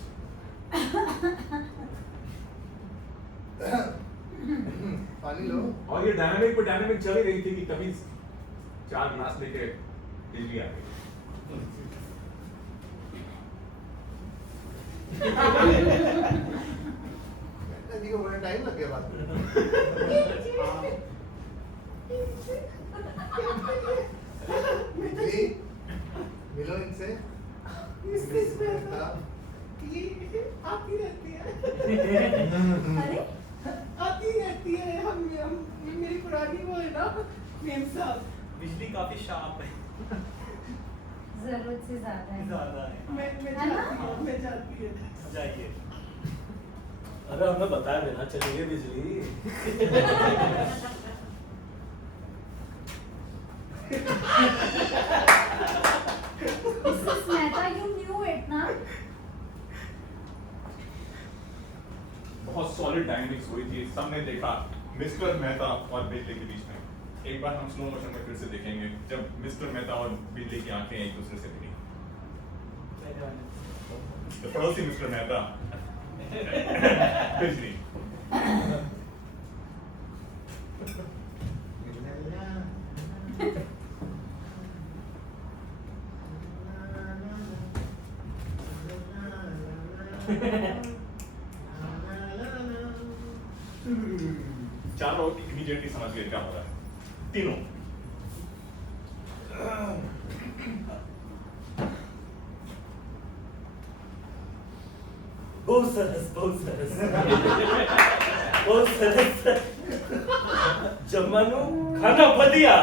पानी लो। और ये डायनामिक पर डायनामिक चल ही रही थी कि तभी 4 ग्लास लेके बिजली आ गई। जी को बड़ा टाइम लग गया बात करने में। जी मिलो इनसे। आती रहती है। अरे आती रहती है। हम मेरी पुरानी वो है ना मेम साहब। बिजली काफी शार्प है जरूरत से ज्यादा है। ज्यादा है मैं है ना? जाती है। जाइए अरे हमें बताया देना चलिए बिजली Mrs. Mehta, you knew it, ना? बहुत सॉलिड डायनामिक्स हुई थी, सबने देखा मिस्टर मेहता और बिजली के बीच में। एक बार हम स्लो मोशन में फिर से देखेंगे जब मिस्टर मेहता और बिजली की आंखें एक दूसरे से मिली। The first thing, Mr. Mehta. बिजली। चारों इमीडिएटली समझ गए क्या हो रहा है, तीनों। बहुत सरस बहुत सरस जम्मानु खाना बढ़िया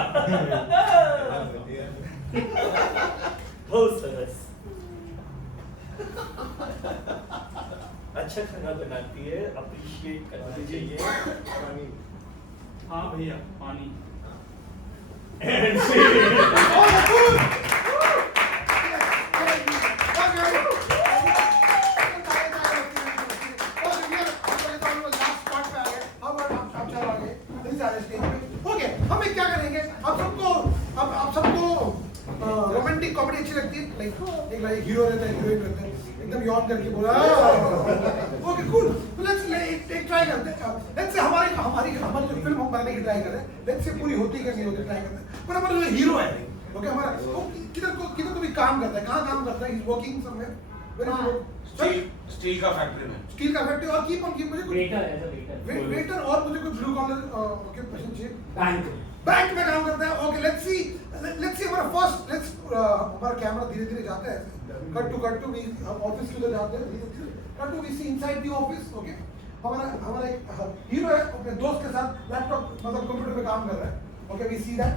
बहुत सरस अच्छा खाना बनाती है, अप्रिशिएट करना चाहिए। हाँ भैया पानी। हमें क्या करेंगे, आप सबको रोमांटिक कॉमेडी अच्छी लगती है? लाइक हीरो रहता है, हीरोइन रहता है, एकदम यॉन करके बोला ओके कूल, लेट्स एक ट्राई करते हैं। लेट्स से हमारी जो फिल्म हम बनाने की ट्राई कर रहे हैं, लेट्स से पूरी होती है कि नहीं होती ट्राई करते हैं। पर हमारा जो हीरो है ओके, हमारा वो किधर तो भी काम करता है। कहाँ काम करता है? He is working somewhere. Steel का फैक्ट्री में। स्टील का फैक्ट्री। और कीप मुझे वेटर और मुझे कुछ ब्लू कॉलर ओके पोजीशन चाहिए। बैंक में काम करता है। ओके लेट्स सी हमारा फर्स्ट हमारा कैमरा धीरे धीरे जाता है, कट टू वी ऑफिस के उधर जाते हैं धीरे धीरे, cut to we see inside the office. Okay हमारा एक हीरो है अपने दोस्त के साथ लैपटॉप मतलब कंप्यूटर पे काम कर रहा है। Okay we see that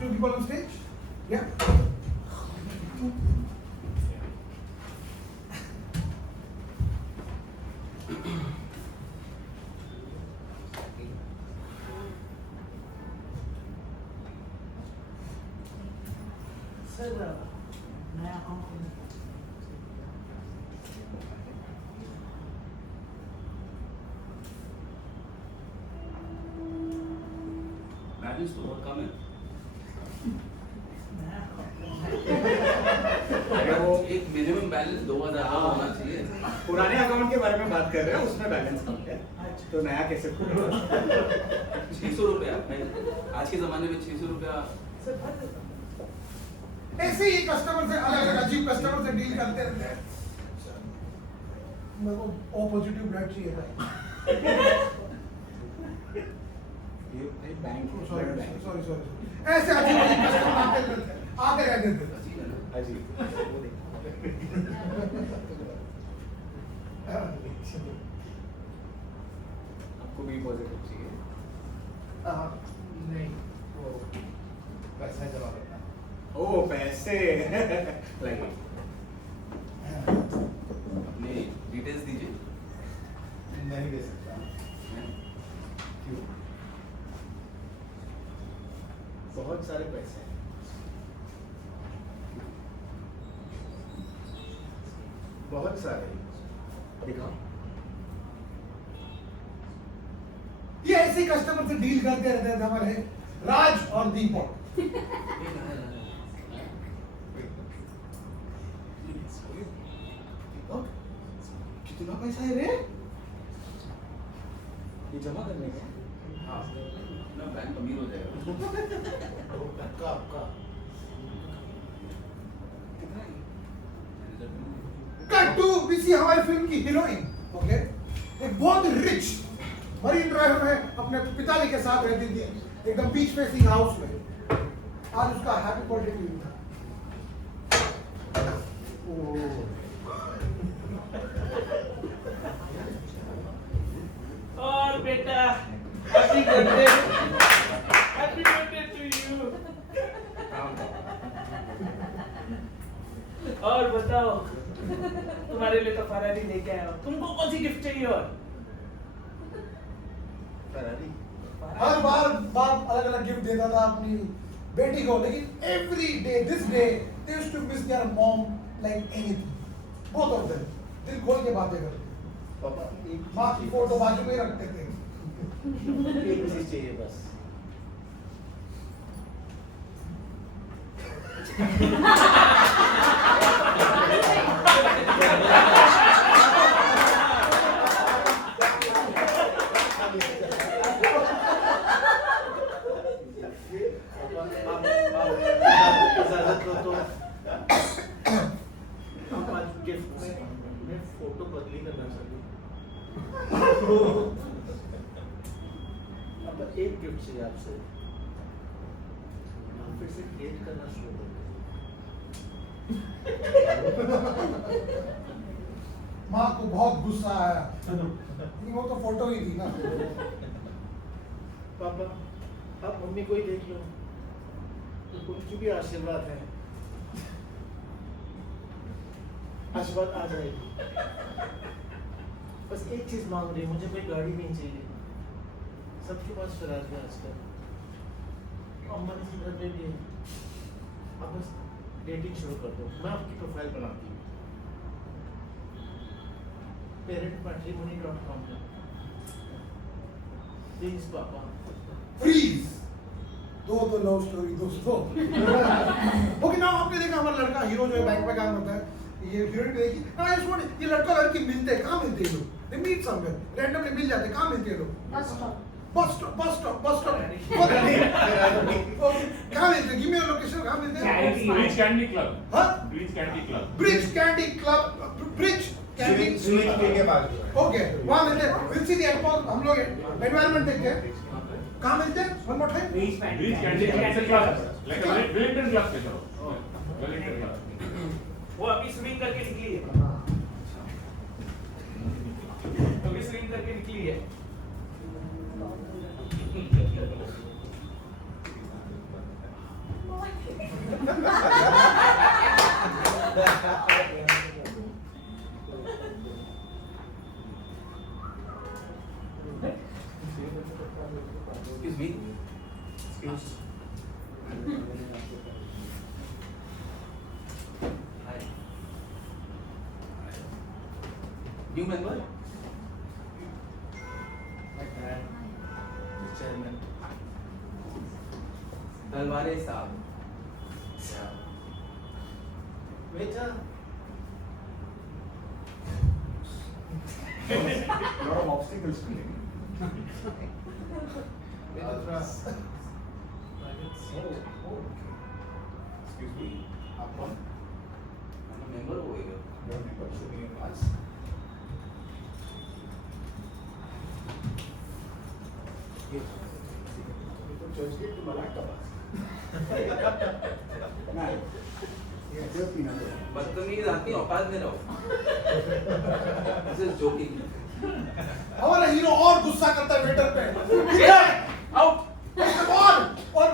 two people on stage. या बैलेंस तो बहुत कम है। अगर वो एक मिनिमम बैलेंस 2000 होना चाहिए। पुराने अकाउंट के बारे में बात कर रहे हैं, उसमें बैलेंस कम है तो नया कैसे खुलेगा? 600 रुपया आज के जमाने में 600 रुपया। ऐसे ही कस्टमर से अलग अजीब कस्टमर से डील करते रहते हैं। मेरे को ओ पॉजिटिव ब्लड चाहिए भाई। ये भाई बैंक सॉरी ऐसे अजीब अजीब कस्टमर आते रहते थे अजीब आपको भी पॉजिटिव चाहिए नहीं वो पैसा जमा करना ओ पैसे लाइए अपने डिटेल्स दीजिए। नहीं दे सकता क्यों बहुत सारे पैसे हैं बहुत सारे दिखाओ ये ऐसे कस्टमर से डील करते रहते थे हमारे राज और दीपक कितना पैसा है रे ये जमा करने का हाँ ना बैंक अमीर हो जाएगा। आपका कट टू we see हमारी फिल्म की हीरोइन ओके एक बहुत रिच मरीन ड्राइव में अपने पिताजी के साथ रहती थी एकदम बीच फेसिंग हाउस में आज उसका हैप्पी बर्थडे टू यू और बेटा हैप्पी बर्थडे टू यू। और बताओ तुम्हारे लिए तो फरारी लेके आया हूं। तुमको कौन सी गिफ्ट चाहिए? और फरारी हर बार बाप अलग अलग गिफ्ट देता था अपनी बेटी को लेकिन every day this day they used to miss their mom like anything both of them दिल खोल के बातें करते पापा एक माँ की फोटो बाजू में ही रखते थे एक चीज चाहिए बस इजाजत दो तो आप आज गिफ्ट में फोटो बदली करना चाहती हूँ। अब एक गिफ्ट चाहिए आपसे आप फिर से क्रिएट करना शुरू कर माँ को बहुत गुस्सा आया नहीं, वो तो फोटो ही थी ना पापा आप मम्मी को ही देख लो उनकी भी आशीर्वाद है आशीर्वाद आ जाएगी बस एक चीज मांग रही मुझे कोई गाड़ी नहीं चाहिए सबके पास फराज है आजकल अम्मा ने घर ले लिए आप बस डेटिंग शुरू कर दो मैं आपकी प्रोफाइल बनाती हूँ parentmatrimony.com पे प्लीज पापा फ्रीज दो तो लव स्टोरी दोस्तों ओके ना आपने देखा हमारा लड़का हीरो जो है बैंक में काम करता है ये हीरोइन पे देखी ना आई वांट ये लड़का लड़की मिलते हैं कहाँ मिलते हैं लोग दे मीट समवेयर रैंडमली मिल जाते हैं कहाँ मिलते हैं लोग बस स्टॉप बस स्टॉप कहाँ मिलते हैं गिव मी योर लोकेशन कहाँ मिलते हैं ब्रिज कैंडी क्लब। हाँ bridge candy club. Bridge candy club bridge candy sweet के पास ओके वहाँ मिलते हैं विल सी द एयरपोर्ट हम लोग एनवायरनमेंट देखते हैं कहाँ मिलते हैं one more time bridge candy club like Wellington club के चलो वेलिंगटन क्लब। वो अभी स्विंग करके निकली है अभी स्विंग करके निकली है Excuse me. Excuse. Hi. New member? My dad, the chairman. Dalware साहब. बेटा Lot of obstacles to me. Excuse me, आप कौन? I'm a member over here. Your member, show me your pass. Churchgate to Malacca bus. Man, yeah, just peanut butter. बदतमीज आदमी औकात में रहो. This is joking. हमारा हीरो और गुस्सा करता है वेटर पे. Out. और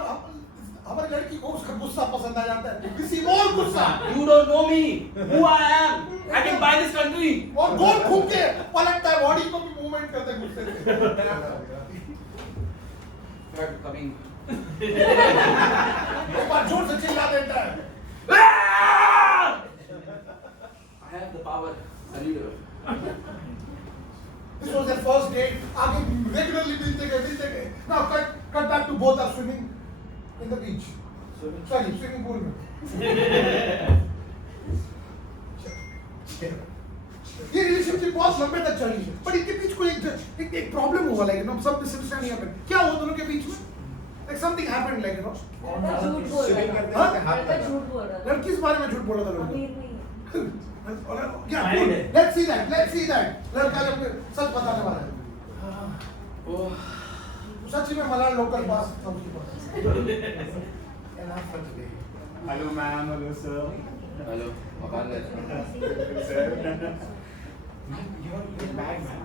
हमारी लड़की को उसका गुस्सा पसंद आ जाता है. किसी और गुस्सा. You don't know me. Who I am. I can buy this country. और गोल घूम के पलटता है, बॉडी को भी मूवमेंट करता है गुस्से से. Third coming. एक बार जोर से चिल्ला देता है. I have the power. Surrender. This was their first date. आगे regularly मिलते गए. Now cut back to both are swimming in the beach. Sorry, swimming pool में. ये रिलेशनशिप बहुत लंबे तक चली है, पर इनके बीच कोई एक प्रॉब्लम हुआ, लाइक नो सब मिसअंडरस्टैंडिंग हैपेंड. क्या हुआ दोनों के बीच में? Like something happened, like no. झूठ बोल रहा है. झूठ बोल रहा है. लड़की इस बारे में झूठ बोला था लोगों. अमीर नहीं है. Yeah, good. Let's see that. लड़का जब सच बताने वाला है. सच में मलाल लोकल पास सबके पास. Enough for today. Hello ma'am, hello sir. Hello. औकात में. Sir. Your bag, man.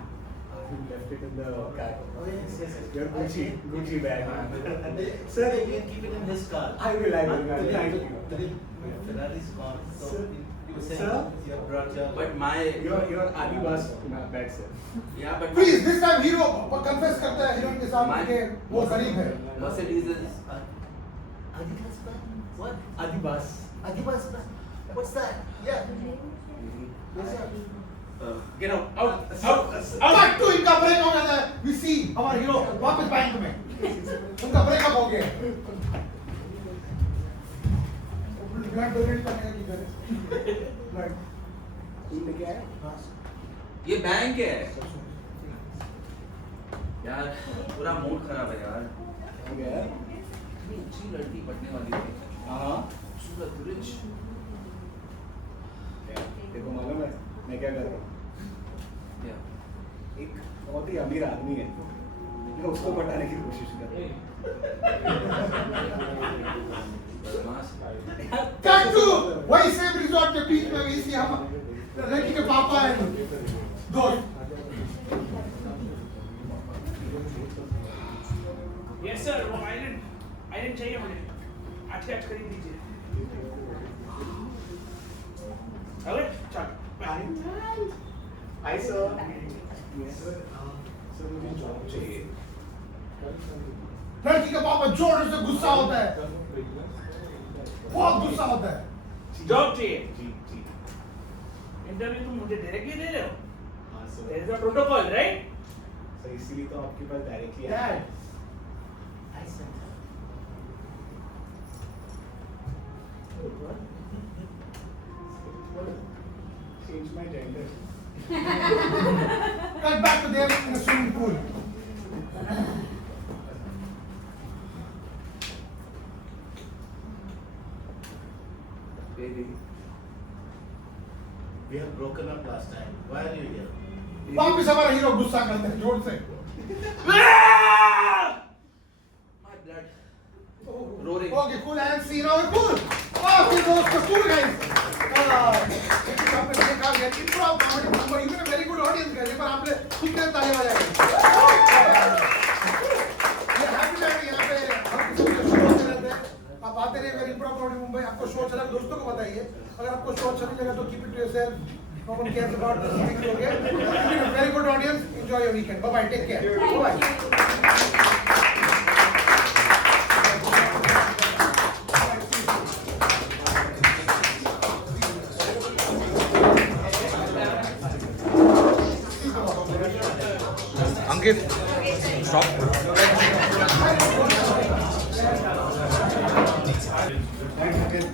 You left it in the car. Oh yes. Your Gucci bag, man. Sir, you can keep it in this car. I will, man. Thank you. Ferrari's gone. So Sir. you said Sir? you brought your. But my. Your Adibas bag, sir. Yeah, but. Please, this time hero confess करता है heroine के साथ कि वो गरीब है. Mercedes is. Adidas bag? What? Adibas. Adidas bag? What's that? Yeah. Yes, sir. Get out. Back to इनका breakup हो जाता है. We see हमारा हीरो वापस बैंक में. उनका ब्रेकअप हो गया. ब्लड डोनेट करने का की करे. ब्लड. तुमने क्या है? ये बैंक है. यार पूरा मूड खराब है यार. हो गया? इतनी अच्छी लड़की पटने वाली थी. हाँ. सूरत रिच. देखो मालूम है मैं क्या कर रहा हूँ. क्या? एक बहुत ही अमीर आदमी है. मैं उसको पटाने की कोशिश कर रहा हूँ. Cut to वही सेम रिजॉर्ट के बीच में we see हम लड़की के पापा हैं. दोस्त. Yes sir, वो आइलैंड चाहिए मुझे. आज खरीद दीजिए. अरे चल. Hi sir. Yes sir. Sir मुझे जॉब चाहिए. लड़की का पापा जोर से गुस्सा होता है. बहुत गुस्सा होता है. जॉब चाहिए. जी. इंटरव्यू तुम मुझे डायरेक्टली दे रहे हो. हाँ sir. There is a protocol, right? Sir इसीलिए तो आपके पास डायरेक्टली आया. Dad. I sent her. Change my gender. Cut back to them in a swimming pool. Baby. We have broken up last time. Why are you here? वापिस हमारा hero गुस्सा करता है जोर से. My blood. Roaring. Okay, cool and see now cool. Oh, cool, cool guys. आपने देखा गया improv comedy number. You have a very good audience guys. पर आपने खुद के ताली बजाए. ये happy time यहाँ पे हम किसी को शो होते रहते हैं. आप आते रहिए अगर improv comedy मुंबई आपको शो अच्छा लगा दोस्तों को बताइए. अगर आपको शो अच्छा नहीं लगा तो keep it to yourself. No one cares about this thing, okay? You have a very good audience. Enjoy your weekend. Bye bye. Take care. Bye bye. Ankit, stop. Thanks, Ankit.